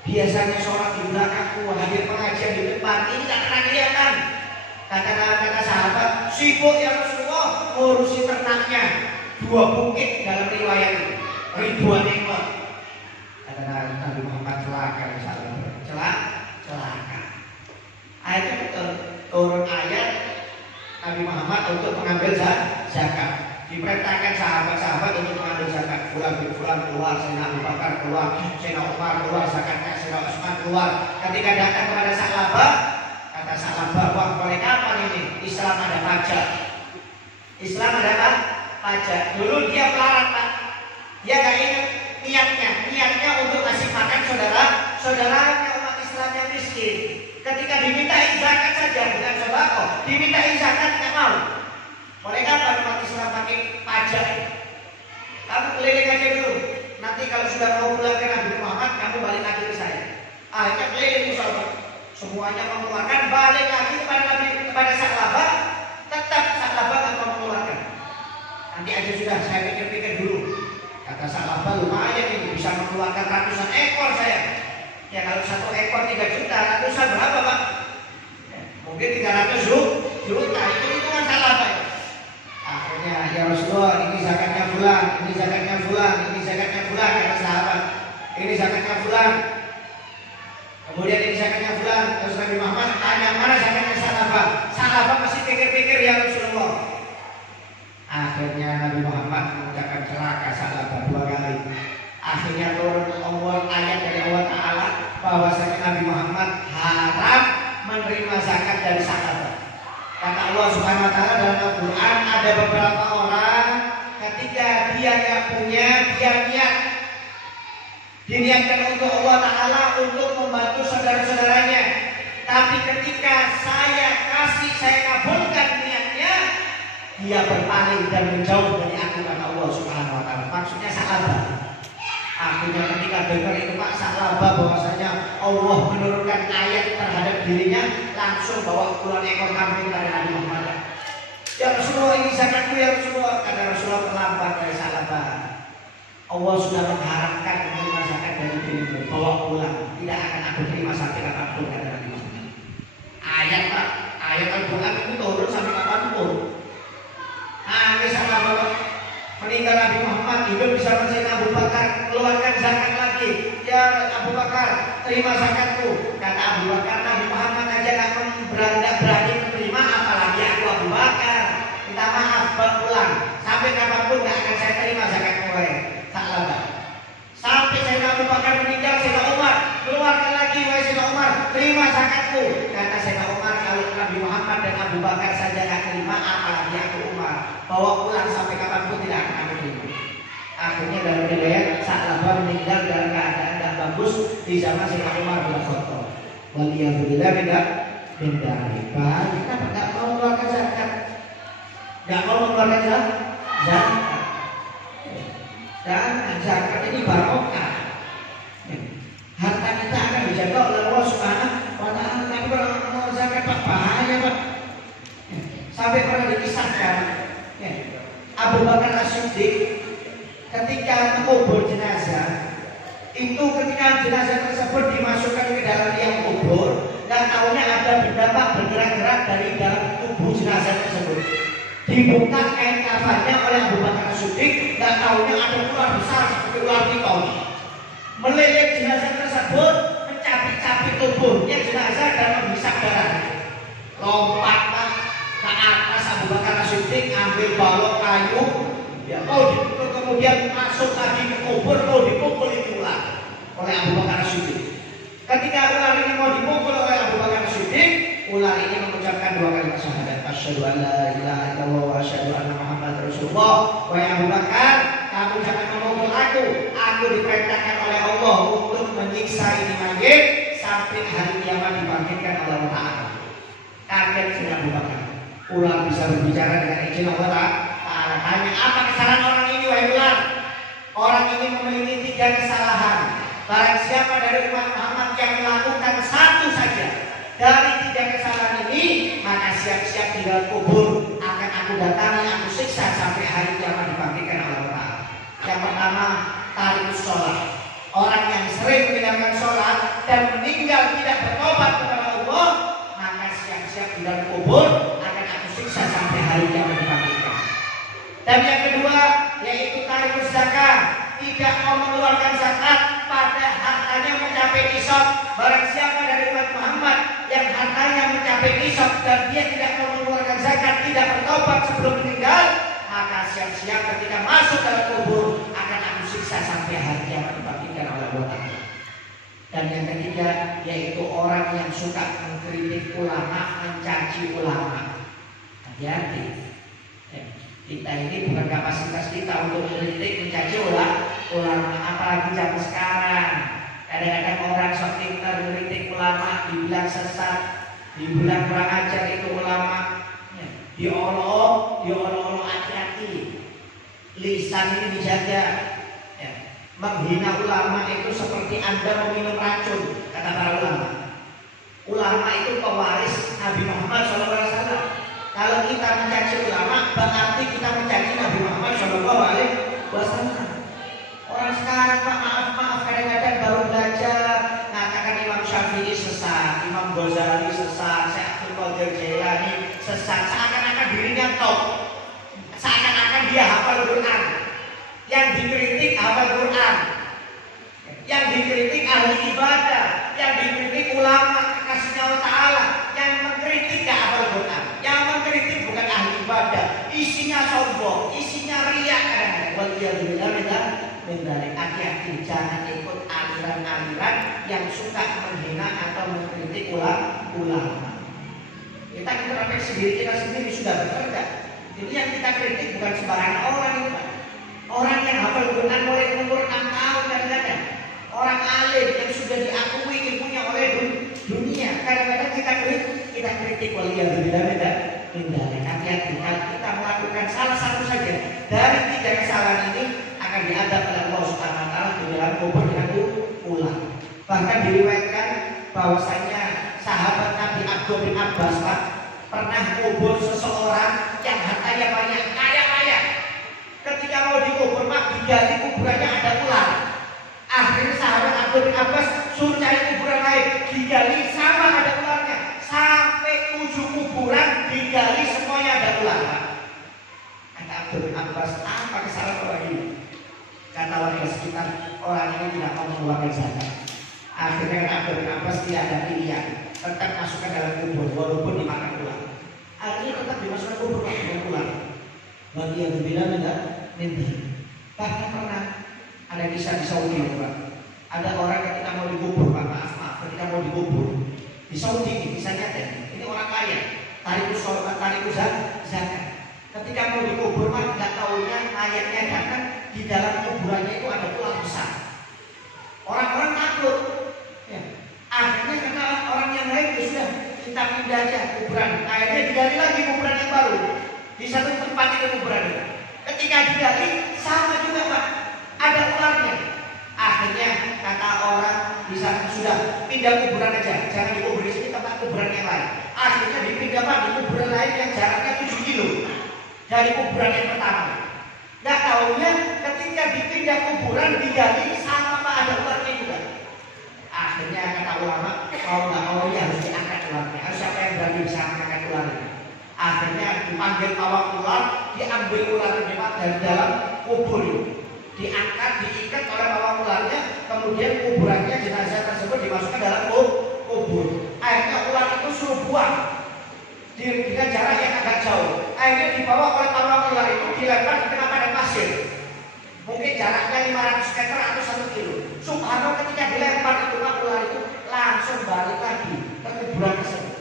Biasanya sholat di belakangku, hadir pengajian di depan, ini tak pernah kelihatan. Kata sahabat, sibuk ya Rasulullah, ngurusi ternaknya. 2 bukit dalam riwayat itu, ribuan ekor. Kata Nabi Muhammad, celaka. Ayat itu turun ayat Nabi Muhammad untuk mengambil zakat. Diperintahkan sahabat-sahabat untuk mengambil zakat. Fulan bin Fulan keluar, Sayyidina Abu Bakar keluar, Sayyidina Umar keluar, zakatnya Sayyidina Utsman keluar. Ketika datang kepada Sa'labah, kata Sa'labah, wah mulai kapan ini Islam ada pajak? Islam ada apa? Pajak. Dulu dia melarat Pak. Dia gak ingat niatnya untuk ngasih makan saudaranya umat Islam yang miskin. Ketika dimintai zakat saja ya dengan sodako, dimintai zakat nggak mau. Mereka pada umat Islam pakai pajak. Kamu keliling aja dulu. Nanti kalau sudah mau pulang ke Nabi Muhammad, kamu balik lagi ke saya. Akhirnya keliling sahabat. Semuanya mengeluarkan, balik lagi kepada Nabi, kepada Sa'labah. Tetap Sa'labah nggak mau mengeluarkan. Nanti aja sudah, saya pikir-pikir dulu. Kata Sa'labah, lumayan ini bisa mengeluarkan ratusan ekor saya. Ya kalau 1 ekor 3 juta, ratusan berapa Pak? Ya, mungkin 300 juta, itu hitungan Sa'labah ya. Akhirnya ya Rasulullah, ini zakatnya fulan, ini zakatnya fulan, ini zakatnya fulan, kata sahabat. Ini zakatnya fulan. Kemudian ini zakatnya fulan. Terus Nabi Muhammad tanya, mana zakatnya Sa'labah? Sa'labah masih pikir-pikir ya Rasulullah. Akhirnya Nabi Muhammad mengucapkan celaka Sa'labah 2 kali. Akhirnya turun ayat dari Allah Ta'ala bahwasanya Nabi Muhammad haram menerima zakat dari Sa'labah. Kata Allah Subhanahu wa taala dalam Al-Qur'an, ada beberapa orang ketika dia nggak punya, dia diniatkan untuk Allah Ta'ala untuk membantu saudara-saudaranya. Tapi ketika saya kasih, saya kabulkan niatnya, dia berpaling dan menjauh dari aku, kata Allah Subhanahu wa taala. Maksudnya Sa'labah. Akhirnya ketika dengar itu Pak Sa'labah bahwasanya Allah menurunkan ayat terhadap dirinya, langsung bawa puluhan ekor kambing dari Nabi Muhammad. Ya Rasulullah, ini zakatku ya Rasulullah. Kata Rasulullah, terlambat dari Sa'labah. Allah sudah mengharamkan menerima zakat dari dirimu, bawa pulang. Tidak akan aku terima sampai kapanpun, kata Nabi Muhammad. Ayat Pak, ayat Al-Quran itu turun sampai kapanpun. Nangis Sa'labah. Meninggal Nabi Muhammad, hidup bersama Sayyidina Abu Bakar, keluarkan zakat lagi. Ya Abu Bakar, terima zakatku. Kata Abu Bakar, Nabi Muhammad aja gak berani menerima, apalagi aku Abu Bakar. Minta maaf, pulang. Sampai kapanpun gak akan saya terima zakatmu. Sa'labah. Sampai Sayyidina Abu Bakar meninggal, Sayyidina Umar, keluarkan lagi, wahai Sayyidina Umar, terima zakatku. Kata Sayyidina Umar, kalau Nabi Muhammad dan Abu Bakar saja gak terima, apalagi aku Umar. Bawa pulang sampai kapanpun tidak akan aku terima. Akhirnya dalam riwayat Sa'labah meninggal dalam keadaan tidak bagus di zaman Sayyidina Umar bin Khattab. Waliyahulillah bin dari. Bahaya, kenapa nggak mau mengeluarkan zakat? Nggak mau mengeluarkan zakat. Dan zakat ini barokah. Harta kita akan dijaga oleh Allah Subhanahu wa taala. Tapi kalau mau zakat Pak, bahaya Pak. Sampai pernah dikisahkan Abu Bakar As-Siddiq ketika mengubur jenazah, itu ketika jenazah tersebut dimasukkan ke dalam liang kubur, dan tahunya ada benda Pak bergerak-gerak dari dalam tubuh jenazah tersebut. Dibuka kain kafannya oleh Abu Bakar As-Siddiq, dan tahunya ada ular besar seperti ular piton melilit jenazah tersebut, mencabik-cabik tubuhnya jenazah dan menghisap darah. Lompat Pak ke atas Abu Bakar As-Siddiq, ambil balok kayu, ya mau dipukul, kemudian masuk lagi ke kubur, mau dipukul itu ular oleh Abu Bakar As-Siddiq. Ketika ular ini mau dipukul oleh Abu Bakar As-Siddiq, ular ini mengucapkan 2 kalimat syahadat, asyhadu an la ilaha illallah wa asyhadu anna Muhammadar Rasulullah. Wahai Abu Bakar, kamu jangan memukul aku diperintahkan oleh Allah untuk menyiksa ini mayit sampai hari kiamat dibangkitkan oleh Allah Ta'ala. Kaget sudah Abu Bakar. Ular bisa berbicara dengan izin Allah Ta'ala. Hanya apa kesalahan orang ini, wahai ular? Orang ini memiliki 3 kesalahan. Barang siapa dari umat Muhammad yang melakukan satu saja dari 3 kesalahan ini, maka siap-siap di dalam kubur akan aku datangi, aku siksa sampai hari kiamat dibangkitkan oleh Allah Ta'ala. Yang pertama, tarikus sholat. Orang yang sering meninggalkan sholat dan meninggal tidak bertobat kepada Allah, maka siap-siap di dalam kubur akan aku siksa sampai hari kiamat dibangkitkan. Dan yang kedua, yaitu tarikus zakat. Tidak mau mengeluarkan zakat pada hartanya mencapai nisab. Barang siapa dari umat Muhammad yang hartanya mencapai nisab dan dia tidak mau mengeluarkan zakat, tidak bertobat sebelum meninggal, maka siap-siap ketika masuk dalam kubur akan aku siksa sampai hari kiamat dibangkitkan oleh Allah. Dan yang ketiga, yaitu orang yang suka mengkritik ulama, mencaci ulama. Hati-hati. Kita ini bukan kapasitas kita untuk mengkritik, mencaci ulama, apalagi zaman sekarang. Kadang-kadang orang sok pintar mengkritik ulama, dibilang sesat, Dibilang kurang ajar itu ulama, ya, diolok hati-hati. Lisan ini dijaga. Ya. Menghina ulama itu seperti Anda meminum racun, kata para ulama. Ulama itu pewaris Nabi Muhammad SAW. Kalau kita mencaci ulama, berarti kita mencaci Nabi Muhammad SAW. Orang sekarang Pak, maaf kadang-kadang baru belajar mengatakan Imam Syafi'i sesat, Imam Ghazali sesat, Syekh Abdul Qadir Jailani sesat, seakan-akan dirinya top, seakan-akan dia hafal Quran. Yang dikritik hafal Quran, yang dikritik ahli ibadah, yang dikritik ulama kasihnya Allah Ta'ala, yang mengkritik gak hafal Quran, yang mengkritik bukan ahli ibadah, isinya sombong, isinya riak kadang-kadang. Waliyadzubillah. Hati-hati, jangan ikut aliran-aliran yang suka menghina atau mengkritik ulama. Kita sampai kita sendiri sudah bekerja. Jadi yang kita kritik bukan sembarangan orang itu, Pak. Orang yang hafal Quran mulai umur 6 tahun kadang-kadang. Orang alim yang sudah diakui ilmunya oleh dunia. Kadang-kadang kita kritik waliyadzubillah. Hati-hati, kita melakukan salah satu saja dari 3 kesalahan ini akan diadab oleh Allah Subhanahu wa taala di dalam kubur dengan ulang. Bahkan diriwayatkan bahwasanya sahabat Nabi Abdul bin Abbas Pak, pernah kubur seseorang yang hartanya banyak, kaya. Ketika mau dikubur Pak, digali kuburannya ada ular. Akhirnya sahabat Abdul bin Abbas suruh cari kuburan lain, digali sama ada ularnya. Sampai 7 kuburan digali semuanya ada ular Pak. Kata Abdul bin Abbas, apa kesalahan orang ini? Kata warga sekitar, orang ini tidak mau mengeluarkan zakat. Akhirnya Abdul bin Abbas tidak ada pilihan, tetap masukkan dalam kubur walaupun dimakan ular. Akhirnya tetap dimasukkan kubur dengan ular. Bagi yang bilang enggak mimpi. Bahkan pernah ada kisah di Saudi Pak. Ada orang ketika mau dikubur Pak, maaf, ketika mau dikubur di Saudi ini kisahnya ini orang kaya, tarik zakat. Ketika mau dikubur Pak, nggak tahunya ayatnya datang. Di dalam kuburannya itu ada ular besar. Orang-orang takut. Ya. Akhirnya kata orang yang lain itu sudah kita pindah aja kuburan. Akhirnya digali lagi kuburan yang baru di satu tempat itu kuburan itu. Ketika digali sama juga Pak, ada ularnya. Akhirnya kata orang bisa sudah pindah kuburan aja, jangan dikubur di sini, tempat kuburan yang lain. Akhirnya dipindah Pak di kuburan lain yang jaraknya 7 kilo dari kuburan yang pertama. Gak taunya ketika dipindah kuburan digali sama Pak ada ularnya juga. Akhirnya kata ulama, kalau nggak mau ya harus diangkat ularnya. Harus siapa yang berani bisa mengangkat ularnya. Akhirnya dipanggil pawang ular, diambil ularnya Pak dari dalam kubur itu. Diangkat, diikat oleh pawang ularnya, kemudian kuburannya jenazah tersebut dimasukkan dalam kubur. Akhirnya ular itu suruh buang dengan jarak yang agak jauh. Akhirnya dibawa oleh pawang ular itu dilempar di tengah padang pasir. Mungkin jaraknya 500 meter atau 1 kilo. Subhanallah ketika dilempar itu Pak, ular itu langsung balik lagi ke kuburan tersebut.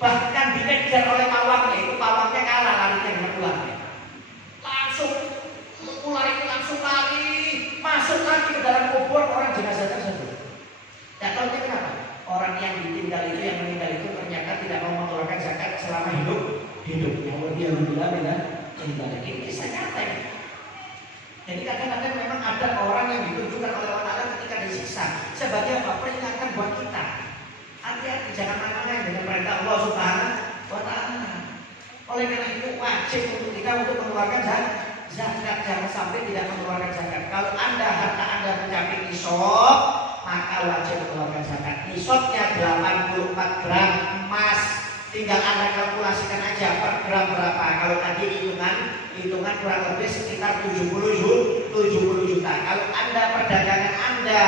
Bahkan dikejar oleh pawangnya, itu pawangnya kalah larinya dengan ularnya. Langsung ular itu langsung lari masuk lagi ke dalam kubur orang jenazah tersebut. Tidak tahu kenapa orang yang ditinggal itu, yang meninggal itu ternyata tidak mau mengeluarkan zakat selama hidupnya. Dia bilang ini kisah nyata ya. Jadi kadang-kadang memang ada orang yang ditunjukkan oleh Allah Ta'ala ketika disiksa sebagai apa? Peringatan buat kita. Hati-hati, jangan main-main dengan perintah Allah Subhanahu wa Ta'ala. Oleh karena itu wajib untuk kita untuk mengeluarkan zakat. Jangan sampai tidak mengeluarkan zakat. Kalau harta anda mencapai nisab, maka wajib mengeluarkan zakat. Nisabnya 84 gram emas. Tinggal anda kalkulasikan aja per gram berapa. Kalau tadi hitungan kurang lebih sekitar 70 juta. Kalau anda perdagangan anda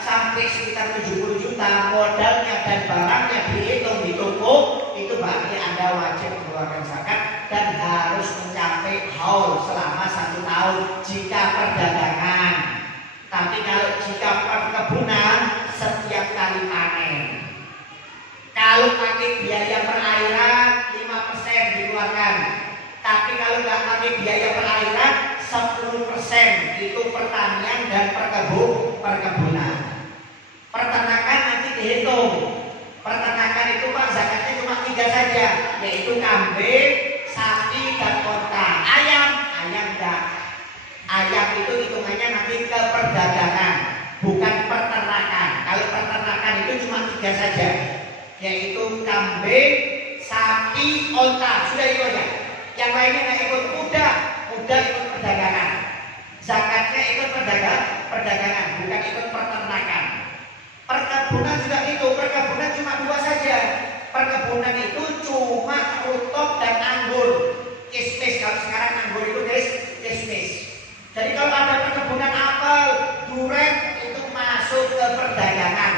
sampai sekitar 70 juta, modalnya dan barangnya dihitung di toko, itu berarti anda wajib mengeluarkan zakat dan harus mencapai haul selama 1 tahun jika perdagangan. Tapi kalau jika perkebunan setiap kali panen. Kalau pakai biaya perairan 5% dikeluarkan. Tapi kalau nggak pakai biaya perairan 10% itu pertanian dan perkebunan. Peternakan nanti dihitung. Peternakan itu Pak zakat tiga saja, yaitu kambing, sapi, dan unta. Ayam enggak. Ayam itu hitungannya nanti ke perdagangan, bukan peternakan. Kalau peternakan itu cuma tiga saja, yaitu kambing, sapi, unta. Sudah itu aja. Yang lainnya nggak ikut. Kuda ikut perdagangan. Zakatnya ikut perdagangan, bukan ikut peternakan. Perkebunan juga itu, perkebunan cuma dua saja. Perkebunan itu cuma rutop dan anggur, kismis. Kalau sekarang anggur itu kismis. Jadi kalau ada perkebunan apel, durian itu masuk ke perdagangan,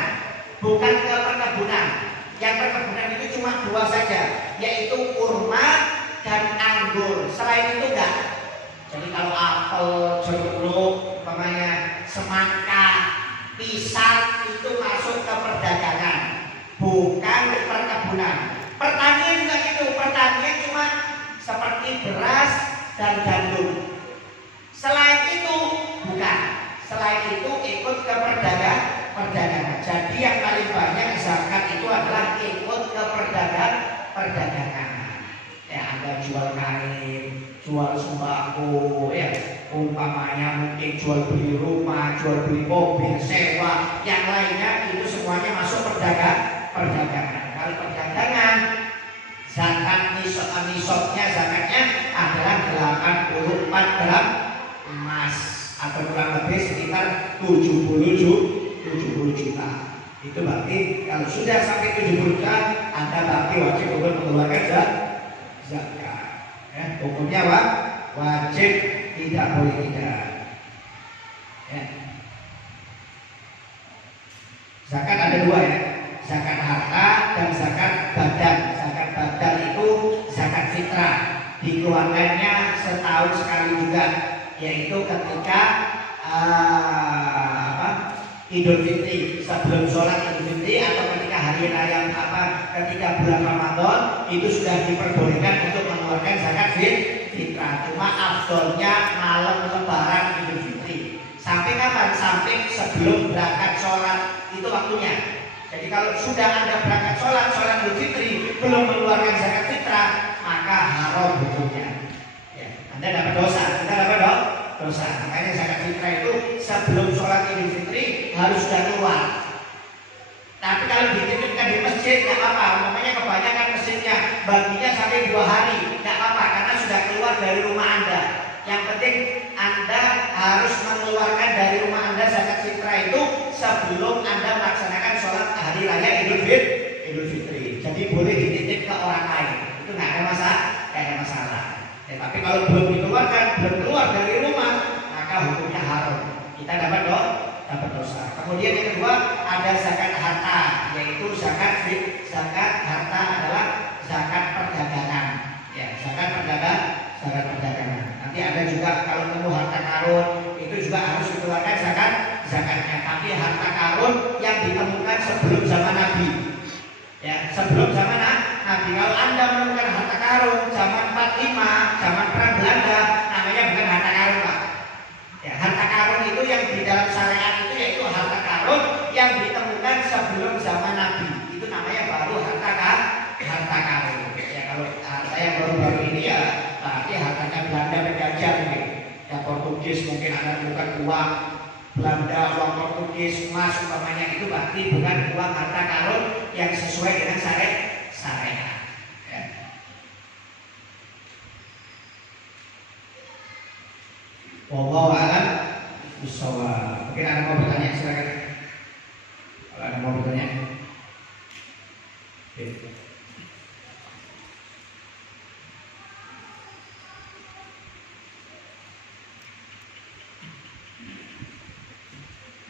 bukan ke perkebunan. Yang perkebunan itu cuma dua saja, yaitu kurma dan anggur. Selain itu enggak. Jadi kalau apel, jeruk, semangka, pisang itu masuk ke perdagangan, bukan perkebunan. Pertanian juga gitu, pertanian cuma seperti beras dan gandum. Selain itu bukan, selain itu ikut ke perdagangan. Jadi yang paling banyak zakat itu adalah ikut ke perdagangan. Ya, Anda jual kain, jual sembako, ya, umpamanya mungkin jual beli rumah, jual beli mobil, sewa, yang lainnya itu semuanya masuk perdagangan. Kalau perdagangan, zakat nisabnya zakatnya adalah 84 gram emas atau kurang lebih sekitar 70 juta. Itu berarti kalau sudah sampai 70 juta, Anda berarti wajib untuk mengeluarkan zakat. Ya, hukumnya wajib, tidak boleh tidak. Ya. Zakat ada dua ya, zakat harta dan zakat badan. Zakat badan itu zakat fitrah, dikeluarkannya setahun sekali juga, yaitu ketika Idul Fitri, sebelum sholat Idul Fitri atau ketika hari raya ketika bulan Ramadan itu sudah diperbolehkan untuk mengeluarkan zakat fitrah. Cuma afdolnya malam lebaran Idul Fitri. Sampai kapan? Sampai sebelum berangkat sholat itu waktunya. Jadi kalau sudah Anda berangkat sholat Idul Fitri belum mengeluarkan zakat fitrah, maka haram hukumnya. Ya, Anda dapat dosa. Makanya zakat fitrah itu sebelum sholat Idul Fitri harus sudah keluar. Tapi kalau dititipkan di masjid nggak apa-apa. Makanya kebanyakan masjidnya baginya sampai 2 hari, nggak apa-apa karena sudah keluar dari rumah Anda. Yang penting Anda harus mengeluarkan dari rumah Anda zakat fitrah itu sebelum Anda melaksanakan sholat hari raya Idul Fitri. Jadi boleh dititip ke orang lain, itu nggak ada masalah. Ya, tapi kalau belum dikeluarkan, belum keluar dari rumah, maka hukumnya haram. Kita dapat dosa. Kemudian yang kedua ada zakat harta, yaitu zakat harta adalah zakat perdagangan. Ya, zakat perdagangan. Nanti ada juga kalau nemu harta karun itu juga harus dikeluarkan zakatnya. Tapi harta karun yang ditemukan sebelum zaman Nabi. Ya, sebelum zaman Nabi. Kalau Anda menemukan harta karun zaman 45, zaman perang Belanda, namanya bukan harta karun, Pak. Ya, harta karun itu yang di dalam syariat itu yaitu harta karun yang ditemukan sebelum zaman Nabi. Itu namanya baru harta karun. Ya, kalau harta yang baru-baru ini ya berarti hartanya Belanda penjajah ini. Ya, Portugis mungkin Anda menemukan uang Belanda, uang Portugis, emas umpamanya, itu berarti bukan uang harta karun yang sesuai dengan syariat. Ya. Wallahu a'lam bishawab. Mungkin ada mau bertanya, silakan. Kalau ada mau bertanya. Oke.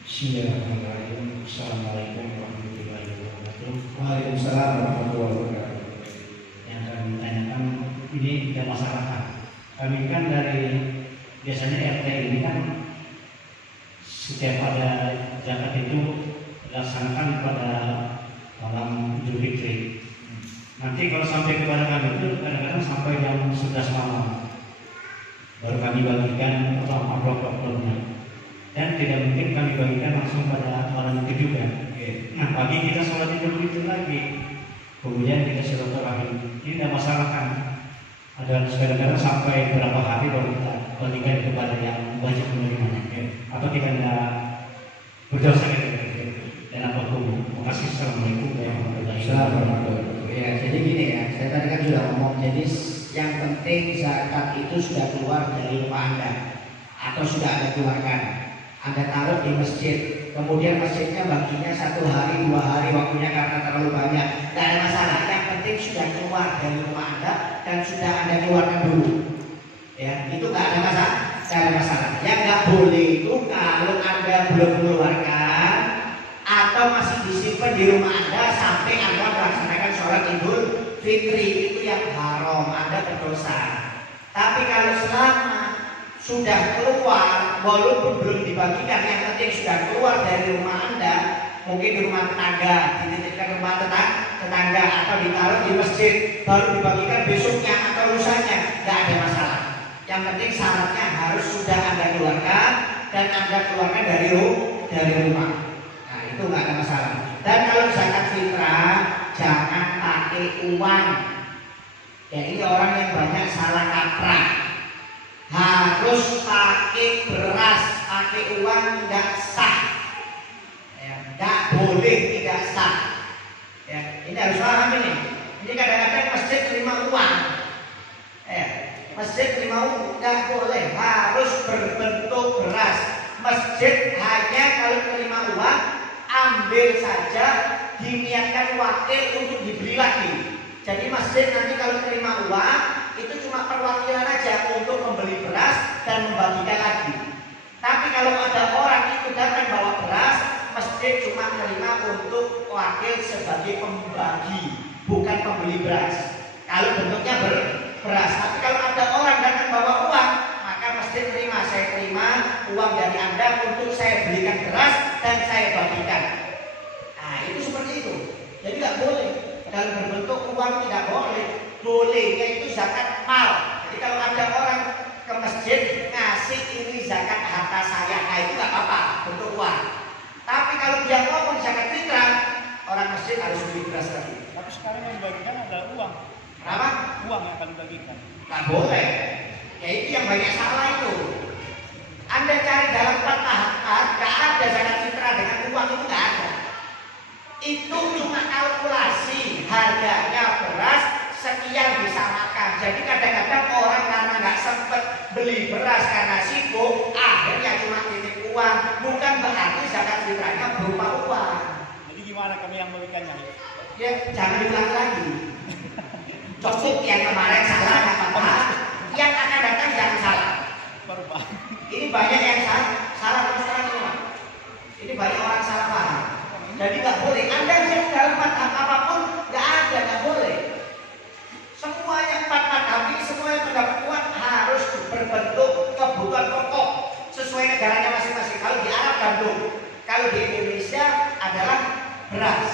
Bismillahirrahmanirrahim. Assalamualaikum warahmatullahi wabarakatuh. Waalaikumsalam warahmatullahi wabarakatuh. Yang kami tanyakan ini ke masyarakat. Kami kan dari biasanya RT ini kan setiap ada zakat itu dilaksanakan pada malam Idul Fitri. Nanti kalau sampai kepada kami itu kadang-kadang sampai jam 11 malam baru kami bagikan amplop-amplopnya. Dan tidak mungkin kami bagikan langsung pada orang itu juga. Nah, pagi kita sholat Idul Fitri lagi. kemudian kita silaturahim. Ini tidak masalah kan? Ada kadang-kadang sampai berapa hari baru kita bagikan kepada yang wajib menerimanya, ya. Atau kita tidak berdosa gitu. Dan apapun. Terima kasih. Assalamualaikum warahmatullahi wabarakatuh. Ya, jadi gini ya, saya tadi kan sudah ngomong, jadi yang penting zakat itu sudah keluar dari rumah Anda atau sudah Anda keluarkan. Anda taruh di masjid, kemudian masjidnya baginya 1 hari, 2 hari waktunya karena terlalu banyak, tidak ada masalah. Yang penting sudah keluar dari rumah Anda dan sudah Anda keluarkan dulu. Ya, itu nggak ada masalah, nggak ada masalah. Yang nggak boleh itu kalau Anda belum keluarkan atau masih disimpan di rumah Anda sampai Anda melaksanakan sholat Idul Fitri, itu yang haram, Anda berdosa. Tapi kalau selama sudah keluar, walaupun belum dibagikan, yang penting sudah keluar dari rumah Anda, mungkin di rumah tetangga, dititipkan rumah tetangga atau ditaruh di masjid, baru dibagikan besoknya atau lusanya, nggak ada masalah. Yang penting syaratnya harus sudah Anda keluarkan dan Anda keluarkan dari rumah. Nah, itu nggak ada masalah. Dan kalau zakat fitrah jangan pakai uang. Ya, ini orang yang banyak salah kaprah. Harus pakai beras, pakai uang tidak sah. Ya, tidak boleh tidak sah. Ya, ini harus paham ini. Ini kadang-kadang masjid terima uang. Ya, masjid terima uang tidak boleh, harus berbentuk beras. Masjid hanya kalau terima uang, ambil saja, diniatkan wakil untuk dibeli lagi. Jadi masjid nanti kalau terima uang itu cuma perwakilan aja untuk membeli beras dan membagikan lagi. Tapi kalau ada orang itu datang bawa beras, masjid cuma terima untuk wakil sebagai pembagi, bukan pembeli beras. Kalau bentuknya beras. Tapi kalau ada orang datang bawa uang, maka masjid terima, saya terima uang dari Anda untuk saya belikan beras dan saya bagikan. Nah, itu seperti itu. Jadi nggak boleh. Dalam berbentuk uang tidak boleh. Bolehnya itu zakat mal. Jadi kalau ada orang ke masjid ngasih ini zakat harta saya, nah itu nggak apa-apa, bentuk uang. Tapi kalau dia ngomong zakat fitrah, orang masjid harus beli beras lagi. Tapi sekarang yang dibagikan adalah uang. Kenapa? Uang yang akan dibagikan. Nggak boleh. Ya itu yang banyak salah itu. Anda cari dalam fatwa, nggak ada zakat fitrah dengan uang, itu nggak ada. Itu cuma kalkulasi harganya beras sekian disamakan. Jadi kadang-kadang orang karena nggak sempat beli beras karena sibuk, akhirnya cuma titip uang. Bukan berarti zakat fitrahnya berupa uang. Jadi gimana kami yang memberikannya? Ya jangan diulang lagi. Cukup yang kemarin salah nggak apa-apa. Yang akan datang jangan salah. Baru Pak. Ini banyak yang salah terus terang semua. Ini banyak orang salah paham. Jadi nggak boleh. Anda lihat dalam madhab apapun nggak ada, nggak boleh. Semua yang empat madhab ini, semua yang pendapat kuat harus berbentuk kebutuhan pokok sesuai negaranya masing-masing. Kalau di Arab gandum, kalau di Indonesia adalah beras.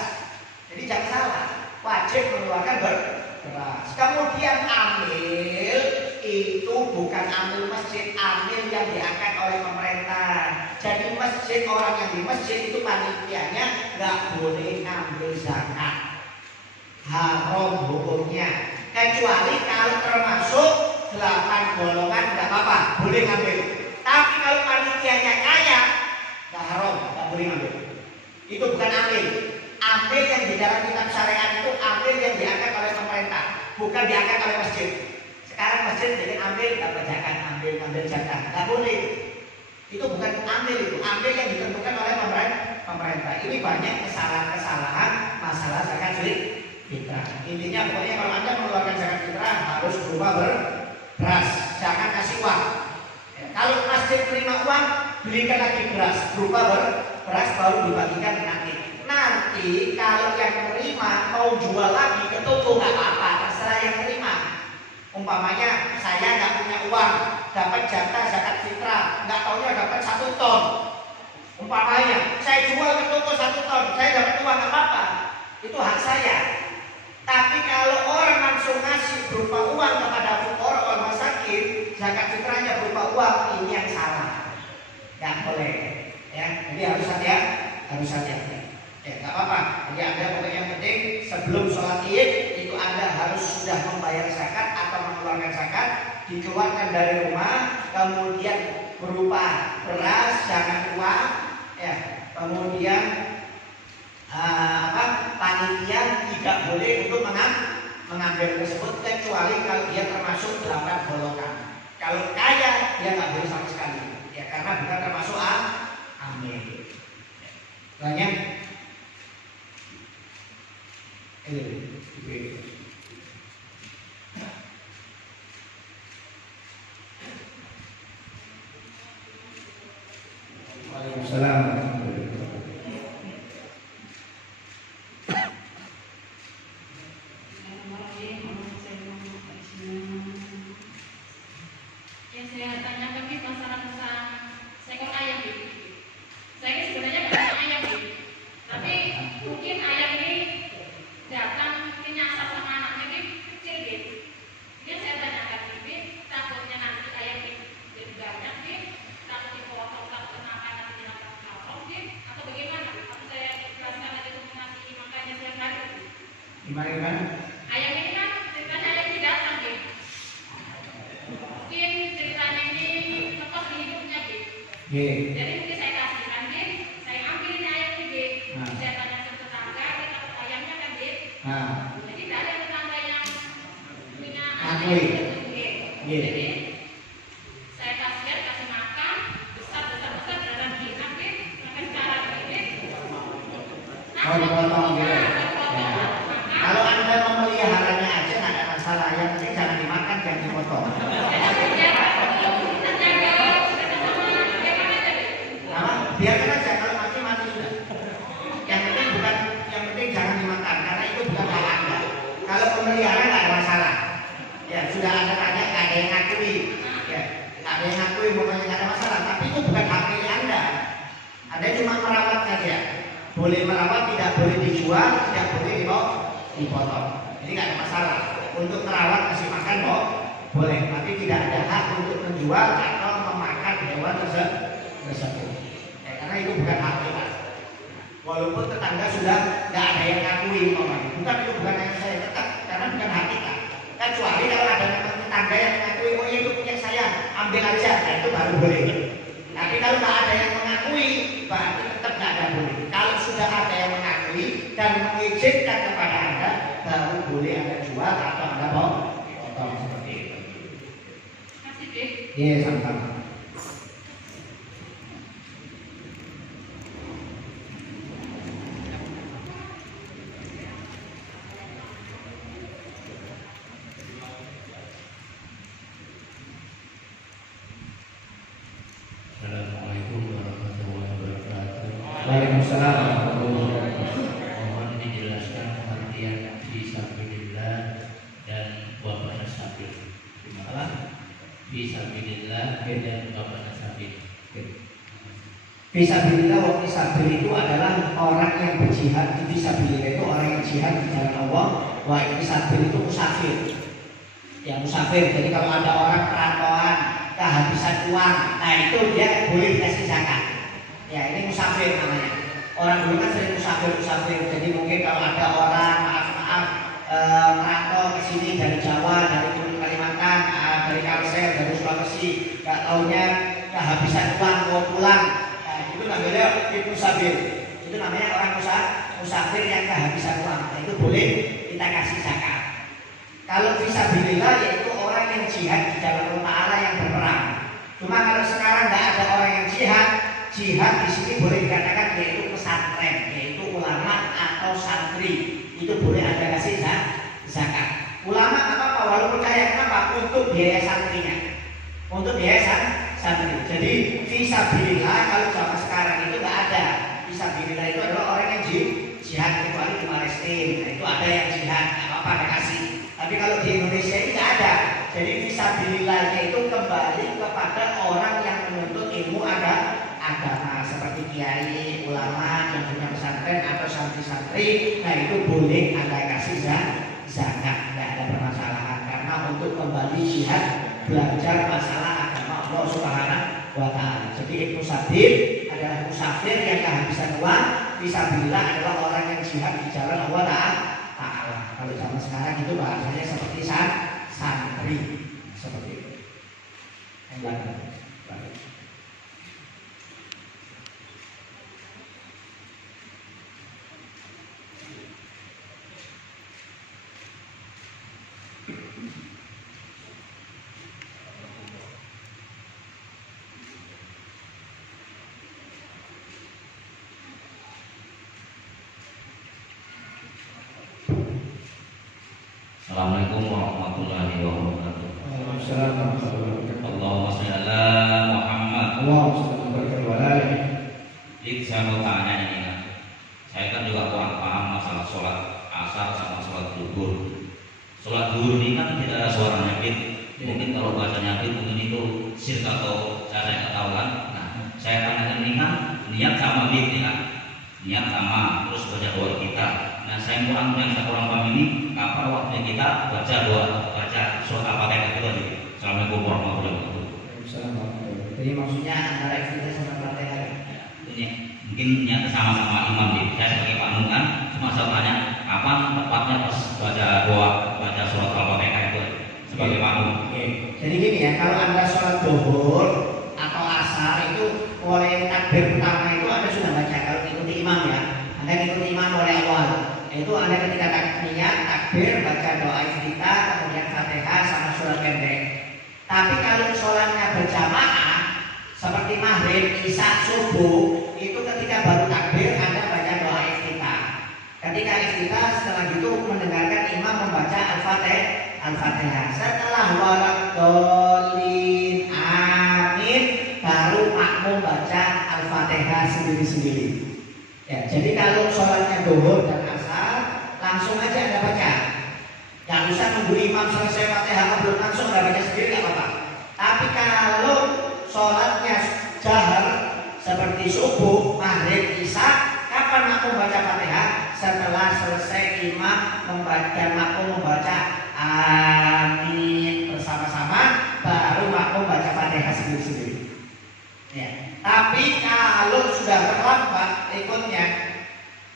Jadi jangan salah, wajib mengeluarkan beras. Kemudian amil itu bukan amil masjid, amil yang diangkat oleh pemerintah. Jadi masjid, orang yang di masjid itu panitianya nggak boleh ngambil zakat, haram hukumnya. Kecuali kalau termasuk 8 golongan nggak apa-apa, boleh ngambil. Tapi kalau panitianya kaya, nggak haram, nggak boleh ngambil. Itu bukan amil. Amil yang di dalam kitab syariat itu amil yang diangkat oleh pemerintah, bukan diangkat oleh masjid. Sekarang masjid dengan ambil dapat zakat, ambil zakat, nggak boleh. Itu bukan ambil, itu ambil yang ditentukan oleh pemerintah. Ini banyak kesalahan-kesalahan masalah zakat fitrah. Intinya pokoknya kalau Anda mengeluarkan zakat fitrah harus berupa beras, jangan kasih uang. Ya, kalau masjid terima uang, belikan lagi beras berupa beras baru dibagikan nanti. Nanti kalau yang terima mau jual lagi ke toko nggak apa-apa, terserah yang terima. Umpamanya saya nggak punya uang, dapat jatah zakat fitrah, nggak taunya dapat 1 ton. Umpamanya saya jual ke toko 1 ton, saya dapat uang nggak apa-apa, itu hak saya. Tapi kalau orang langsung ngasih berupa uang kepada fuqara wal masakin, zakat fitrahnya berupa uang, ini yang salah, nggak boleh. Ya, jadi harus hati-hati. Ya nggak apa-apa. Jadi Anda pokoknya yang penting sebelum sholat Id itu Anda harus sudah membayar zakat atau mengeluarkan zakat, dikeluarkan dari rumah, kemudian berupa beras, jangan uang, ya, kemudian panitia tidak boleh untuk mengambil tersebut kecuali kalau dia termasuk 8 golongan. Kalau kaya dia nggak boleh sama sekali, ya karena bukan termasuk amil. Banyak. Waalaikumsalam. Yang saya tanyakan di masalah tentang seekor ayam ini. Saya ini sebenarnya bukan ayam ini, tapi mungkin ayam ini datang menyasar sama anaknya ini kecil gitu. Yang saya tanyakan ini takutnya nanti ayam ini jadi banyak nih, takut dipotong, takut makan nanti akan haram gitu, atau bagaimana? Atau saya jelaskan aja untuk ngasih makannya saya tadi. Gimana? Ayam ini kan ceritanya ayam ini datang gitu. Mungkin ceritanya ini lepas di hidupnya gitu. Jadi mungkin saya kasihkan gitu, saya ambil ini ayam ini gitu. Saya tanya ke tetangga, dia takut ayamnya kan gitu. Jadi tidak ada tetangga yang punya ayam gitu. Jadi saya kasih makan, besar beneran jinak gitu, sampai sekarang gitu. Dipotong gitu. Kalau Anda memeliharanya aja nggak ada masalah, yang penting jangan dimakan, jangan dipotong. Biarkan aja, kalau mati sudah. Yang penting jangan dimakan, karena itu bukan hak Anda. Kalau pemelihara nggak ada masalah. Ya sudah Anda tanya, nggak ada yang ngakui. Ya nggak ada yang ngakui, pokoknya nggak ada masalah. Tapi itu bukan hak milik Anda. Anda cuma merawat saja. Boleh merawat, tidak boleh dijual, tidak boleh dipotong. Jadi nggak ada masalah. Untuk merawat kasih makan boleh, tapi tidak ada hak untuk menjual atau memakan hewan tersebut. Karena itu bukan hak kita. Walaupun tetangga sudah nggak ada yang ngakui, bukan itu bukan yang saya tetap, karena bukan hak kita. Kecuali kalau ada tetangga yang mengakui, oh itu punya saya, ambil aja, nah itu baru boleh. Tapi kalau nggak ada yang mengakui, berarti tetap nggak ada boleh. Kalau sudah ada yang mengakui dan mengizinkan kepada Anda, baru boleh Anda jual atau Anda potong seperti itu. Kasih deh. Iya, sama-sama. Assalamualaikum warahmatullahi wabarakatuh. Waalaikumsalam warahmatullahi wabarakatuh. Mohon dijelaskan pengertian fisabilillah dan wabana sabil. Fisabilillah dan wabana sabil. Fisabilillah wa fisabil itu adalah orang yang berjihad. Fisabilillah itu orang yang jihad di jalan Allah. Wa fisabil itu musafir. Ya musafir. Jadi kalau ada orang perantauan kehabisan uang, nah itu dia boleh dikasih zakat. Ya ini musafir namanya. Orang dulu kan sering musafir. Jadi mungkin kalau ada orang merantau ke sini dari Jawa, dari Kalimantan, dari Kalsel, dari Sulawesi, nggak taunya kehabisan uang mau pulang, nah, itu namanya musafir. Itu namanya orang musafir yang kehabisan uang. Nah, itu boleh kita kasih zakat. Kalau fisabilillah yaitu orang yang jihad di jalan Allah Ta'ala yang berperang. Cuma kalau sekarang nggak ada orang yang jihad di sini boleh dikatakan yaitu pesantren, yaitu ulama atau santri. Itu boleh Anda kasih zakat. Ulama apa-apa, walaupun kaya, kenapa? Untuk biaya santrinya. Untuk biaya santri. Jadi fisabilillah kalau zaman sekarang itu nggak ada. Fisabilillah itu adalah orang yang jihad kecuali di Palestina. Nah, itu ada yang jihad, apa-apa Anda kasih. Tapi kalau di Indonesia ini tidak ada. Jadi fisabilillahnya itu kembali kepada orang yang menuntut ilmu agama seperti kiai, ulama yang punya pesantren atau santri-santri. Nah itu boleh Anda kasih zakat, tidak ada permasalahan. Karena untuk kembali jihad belajar masalah agama Allah Subhanahu wa Ta'ala. Jadi Ibnu Sabil adalah musafir yang kehabisan uang. Fisabilillah adalah orang yang jihad di jalan Allah Ta'ala. Kalau zaman sekarang itu bahasanya seperti santri, seperti itu. Yang lain. Assalamualaikum warahmatullahi wabarakatuh. Waalaikumsalam. Allahumma sholli ala Muhammad. Jadi saya mau tanya ini kan, saya kan juga kurang paham masalah sholat asar sama sholat zuhur. Sholat zuhur ini kan tidak ada suara nyabit. Mungkin kalau baca nyabit mungkin itu sirk atau saya nggak tahu kan. Nah, saya tanyakan ini kan niat sama bid ya kan, niat sama terus baca doa kita. Nah, saya kurang yang saya kurang paham ini kapan waktunya kita baca surat Al-Fatihah itu tadi. Assalamualaikum warahmatullahi wabarakatuh. Jadi maksudnya antara istilah sama Fatihah. Mungkin niat sama-sama imam di saya sebagai makmum kan cuma saya tanya kapan tepatnya pas baca surat Al-Fatihah itu sebagai makmum. Jadi gini ya, kalau Anda sholat zuhur atau asar itu mulai takbir pertama itu Anda sudah baca kalau ikuti imam ya. Anda ikuti imam mulai awal. Itu Anda ketika niat takbir baca doa iftitah kemudian Fatihah sama surat pendek. Tapi kalau sholatnya berjamaah seperti maghrib, isya, subuh itu ketika baru takbir Anda baca doa iftitah. Ketika iftitah setelah itu mendengarkan imam membaca Al-Fatihah. Setelah waladhdallin amin baru makmum baca Al-Fatihah sendiri-sendiri. Ya, jadi kalau sholatnya zuhur dan asar langsung aja Anda baca. Jangan usah nunggu imam selesai Fatihah belum langsung Anda baca sendiri nggak apa-apa. Tapi kalau sholatnya jahar seperti subuh, maghrib, isya, kapan makmum baca Fatihah? Setelah selesai imam membaca amin bersama-sama, baru makmum baca Fatihah sendiri-sendiri. Ya. Tapi kalau sudah terlambat ikutnya,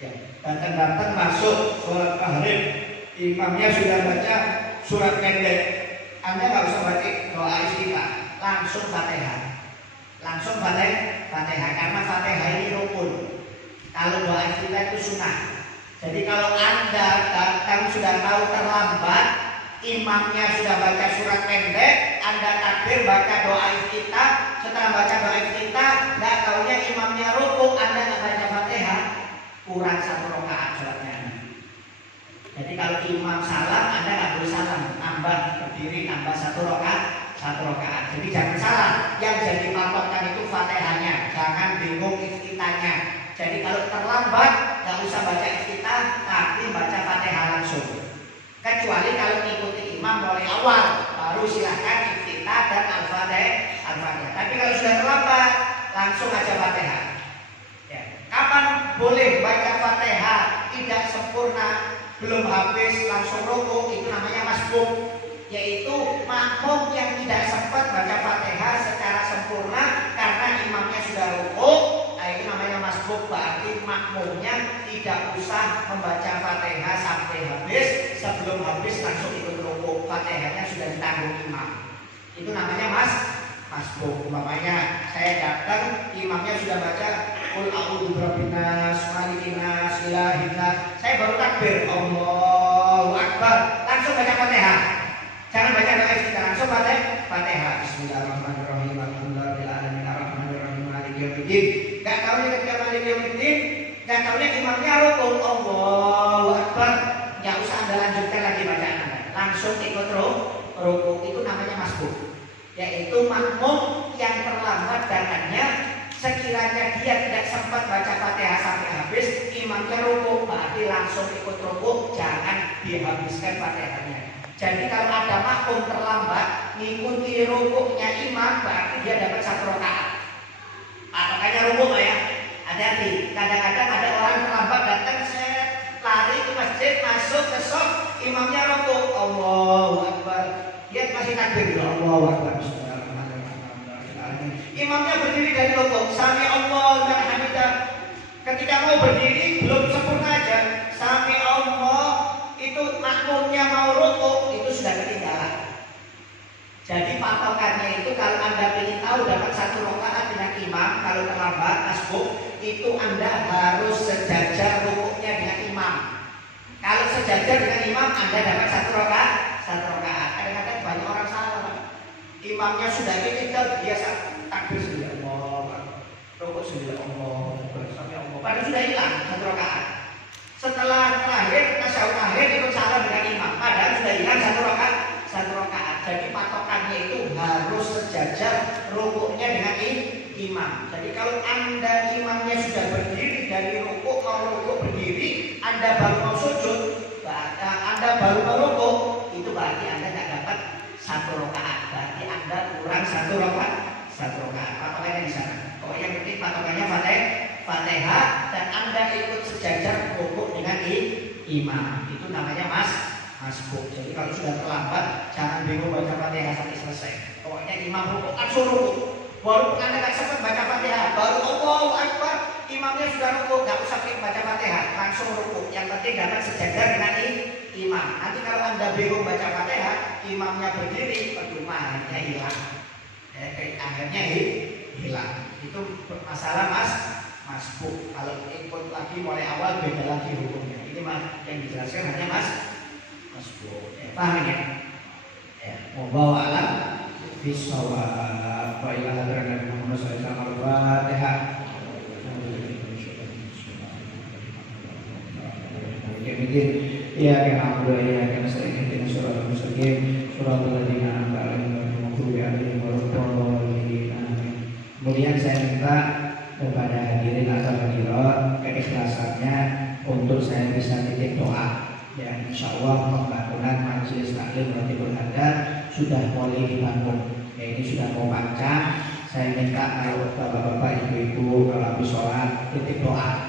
ya, datang masuk sholat maghrib, imamnya sudah baca surat pendek, Anda nggak usah baca doa iftitah, langsung Fatihah. Langsung Fatihah karena Fatihah ini rukun. Kalau doa iftitah itu sunnah. Jadi kalau Anda datang sudah tahu terlambat, imamnya sudah baca surat pendek, Anda takbir baca doa iftitah, setelah baca doa iftitah, nggak taunya imamnya rukuk, Anda nggak baca Fatihah, kurang 1 rakaat sholatnya. Jadi kalau imam salam, Anda nggak boleh salam, tambah berdiri, tambah 1 rakaat. Jadi jangan salah, yang jadi patokan itu Fatihahnya, jangan bingung iftitahnya. Jadi kalau terlambat, nggak usah baca iftitah, tapi baca Fatihah langsung. Kecuali kalau mengikuti imam mulai awal, baru silahkan iftitah dan Al-Fatihah. Tapi kalau sudah terlambat, langsung aja Fatihah. Ya. Kapan boleh baca Fatihah tidak sempurna, belum habis langsung rukuk, itu namanya masbuk. Yaitu makmum yang tidak sempat baca Fatihah secara sempurna karena imamnya sudah rukuk, itu namanya masbuk. Berarti makmumnya tidak usah membaca Fatihah sampai habis, sebelum habis langsung ikut rukuk, Fatihahnya sudah ditanggung imam. Itu namanya masbuk. Umpamanya saya datang, imamnya sudah baca Qul a'udzu birabbin nas, malikin nas, ilahin nas, saya baru takbir Allahu Akbar, langsung baca Fatihah. Jangan baca doa iftitah, langsung Fatihah. Bismillahirrahmanirrahim. Alhamdulillahirabbil alamin maliki yaumiddin. Enggak tahunya ketika maliki yaumiddin, enggak tahunya imamnya rukuk Allahu Akbar. Enggak usah Anda lanjutkan lagi bacaan Anda. Langsung ikut rukuk, itu namanya masbuk. Yaitu makmum yang terlambat datangnya, sekiranya dia tidak sempat baca Fatihah sampai habis, imamnya rukuk, berarti langsung ikut rukuk, jangan dihabiskan Fatihahnya. Jadi kalau ada makmum terlambat mengikuti rukuknya imam, berarti dia dapat 1 rakaat. Makanya rukuk ya, hati-hati. Kadang-kadang ada orang terlambat datang, saya lari ke masjid, masuk ke shop, imamnya rukuk, Allahu Akbar. Dia masih takbir, Allahu Akbar. Imamnya berdiri dari rukuk, Sami Allahu liman hamidah. Ketika mau berdiri belum sempurna aja, Sami Allah itu makmum satu rakaat dengan imam, kalau terlambat masbuk, itu Anda harus sejajar rukuknya dengan imam. Kalau sejajar dengan imam, Anda dapat satu rakaat. Kadang-kadang banyak orang salah, Pak. Imamnya sudah tinggal, dia takbir sendiri, Allah, rukuk sendiri, Allah, sampai Allah. Padahal sudah hilang satu rakaat. Setelah terakhir, tasyahud akhir ikut salah dengan imam. Padahal sudah hilang satu rakaat. Jadi patokannya itu harus sejajar rukuknya dengan imam. Jadi kalau Anda imamnya sudah berdiri dari rukuk, mau rukuk berdiri, Anda baru mau sujud, Anda baru mau rukuk, itu berarti Anda tidak dapat satu rakaat. Berarti Anda kurang satu rakaat. Patokannya di sana. Pokoknya yang penting patokannya Fatihah dan Anda ikut sejajar rukuk dengan imam. Itu namanya masbuk. Jadi kalau sudah terlambat, jangan bingung baca Fatihah sampai selesai. Pokoknya imam rukuk langsung rukuk. Walaupun Anda nggak sempat baca Fatihah, baru Allahu Akbar, imamnya sudah rukuk, nggak usah baca Fatihah, langsung rukuk. Yang penting dapat sejajar dengan imam. Nanti kalau Anda bingung baca Fatihah, imamnya berdiri, percuma, akhirnya hilang. Akhirnya hilang. Itu masalah masbuk. Kalau ikut lagi mulai awal beda lagi hukumnya. Ini yang dijelaskan hanya masbuk. Paham ya? Wallahu a'lam bishawab. Wa ila hadratin Muhammad sallallahu alaihi wasallam. Al-Fatihah. Ya kana abdu ya kana sayyidina surah al-mustaqim surah al-ladzina an'amta 'alaihim ghairil maghdubi 'alaihim waladdallin. Kemudian saya minta kepada hadirin atau hadirat keikhlasannya untuk saya bisa titip doa. Ya, insya Allah pembangunan majelis taklim Ratibul Hadar sudah mulai dibangun. Ya, ini sudah mau panjang. Saya minta kalau bapak-bapak, ibu-ibu kalau habis sholat titip doa.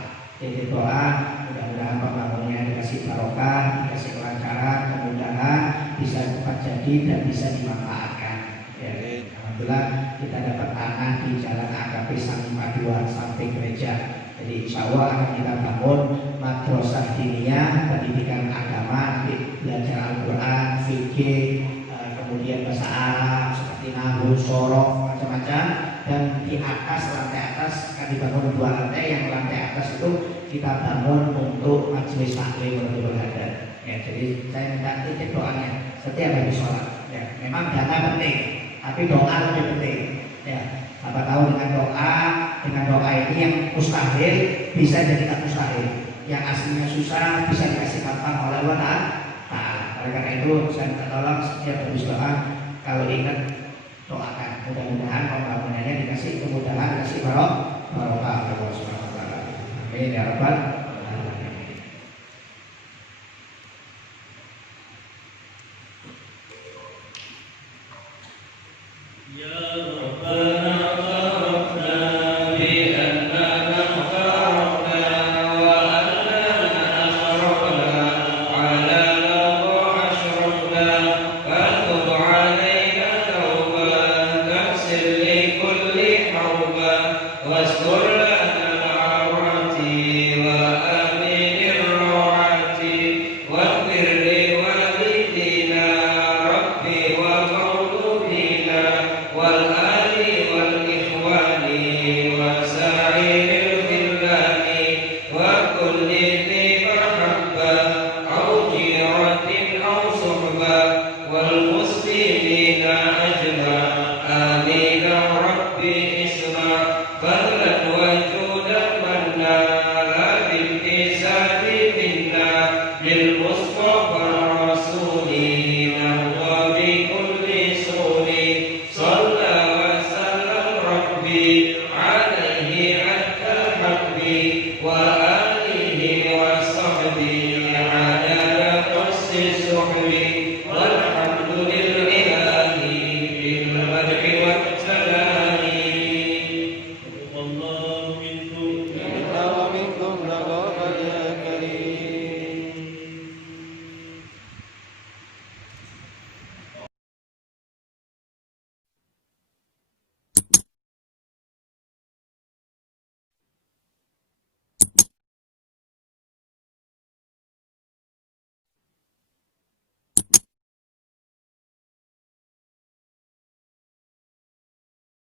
Mudah-mudahan pembangunannya dikasih barokah, dikasih kelancaran, kemudahan, bisa cepat jadi dan bisa dimanfaatkan. Ya, alhamdulillah kita dapat tanah di Jalan AKP Sangpaduan samping gereja. Jadi insya Allah akan kita bangun madrasah diniyah, pendidikan agama, belajar Al-Quran, fikih, kemudian bahasa Arab seperti nahwu, sorof, macam-macam. Dan di atas, lantai atas akan dibangun 2 lantai. Yang lantai atas itu kita bangun untuk majelis taklim Ratibul Hadar. Ya, jadi saya minta titip doanya setiap habis sholat. Ya, memang dana penting, tapi doa lebih penting. Ya, apa tahu dengan doa ini yang mustahil bisa jadi tak mustahil, yang aslinya susah bisa dikasih gampang oleh Allah Ta'ala. Oleh karena itu saya minta tolong setiap habis doa, kalau ingat doakan, mudah-mudahan pembangunannya dikasih kemudahan, dikasih barokah Allah Subhanahu wa taala. Amin ya rabbal alamin. Ya Rabbana Wa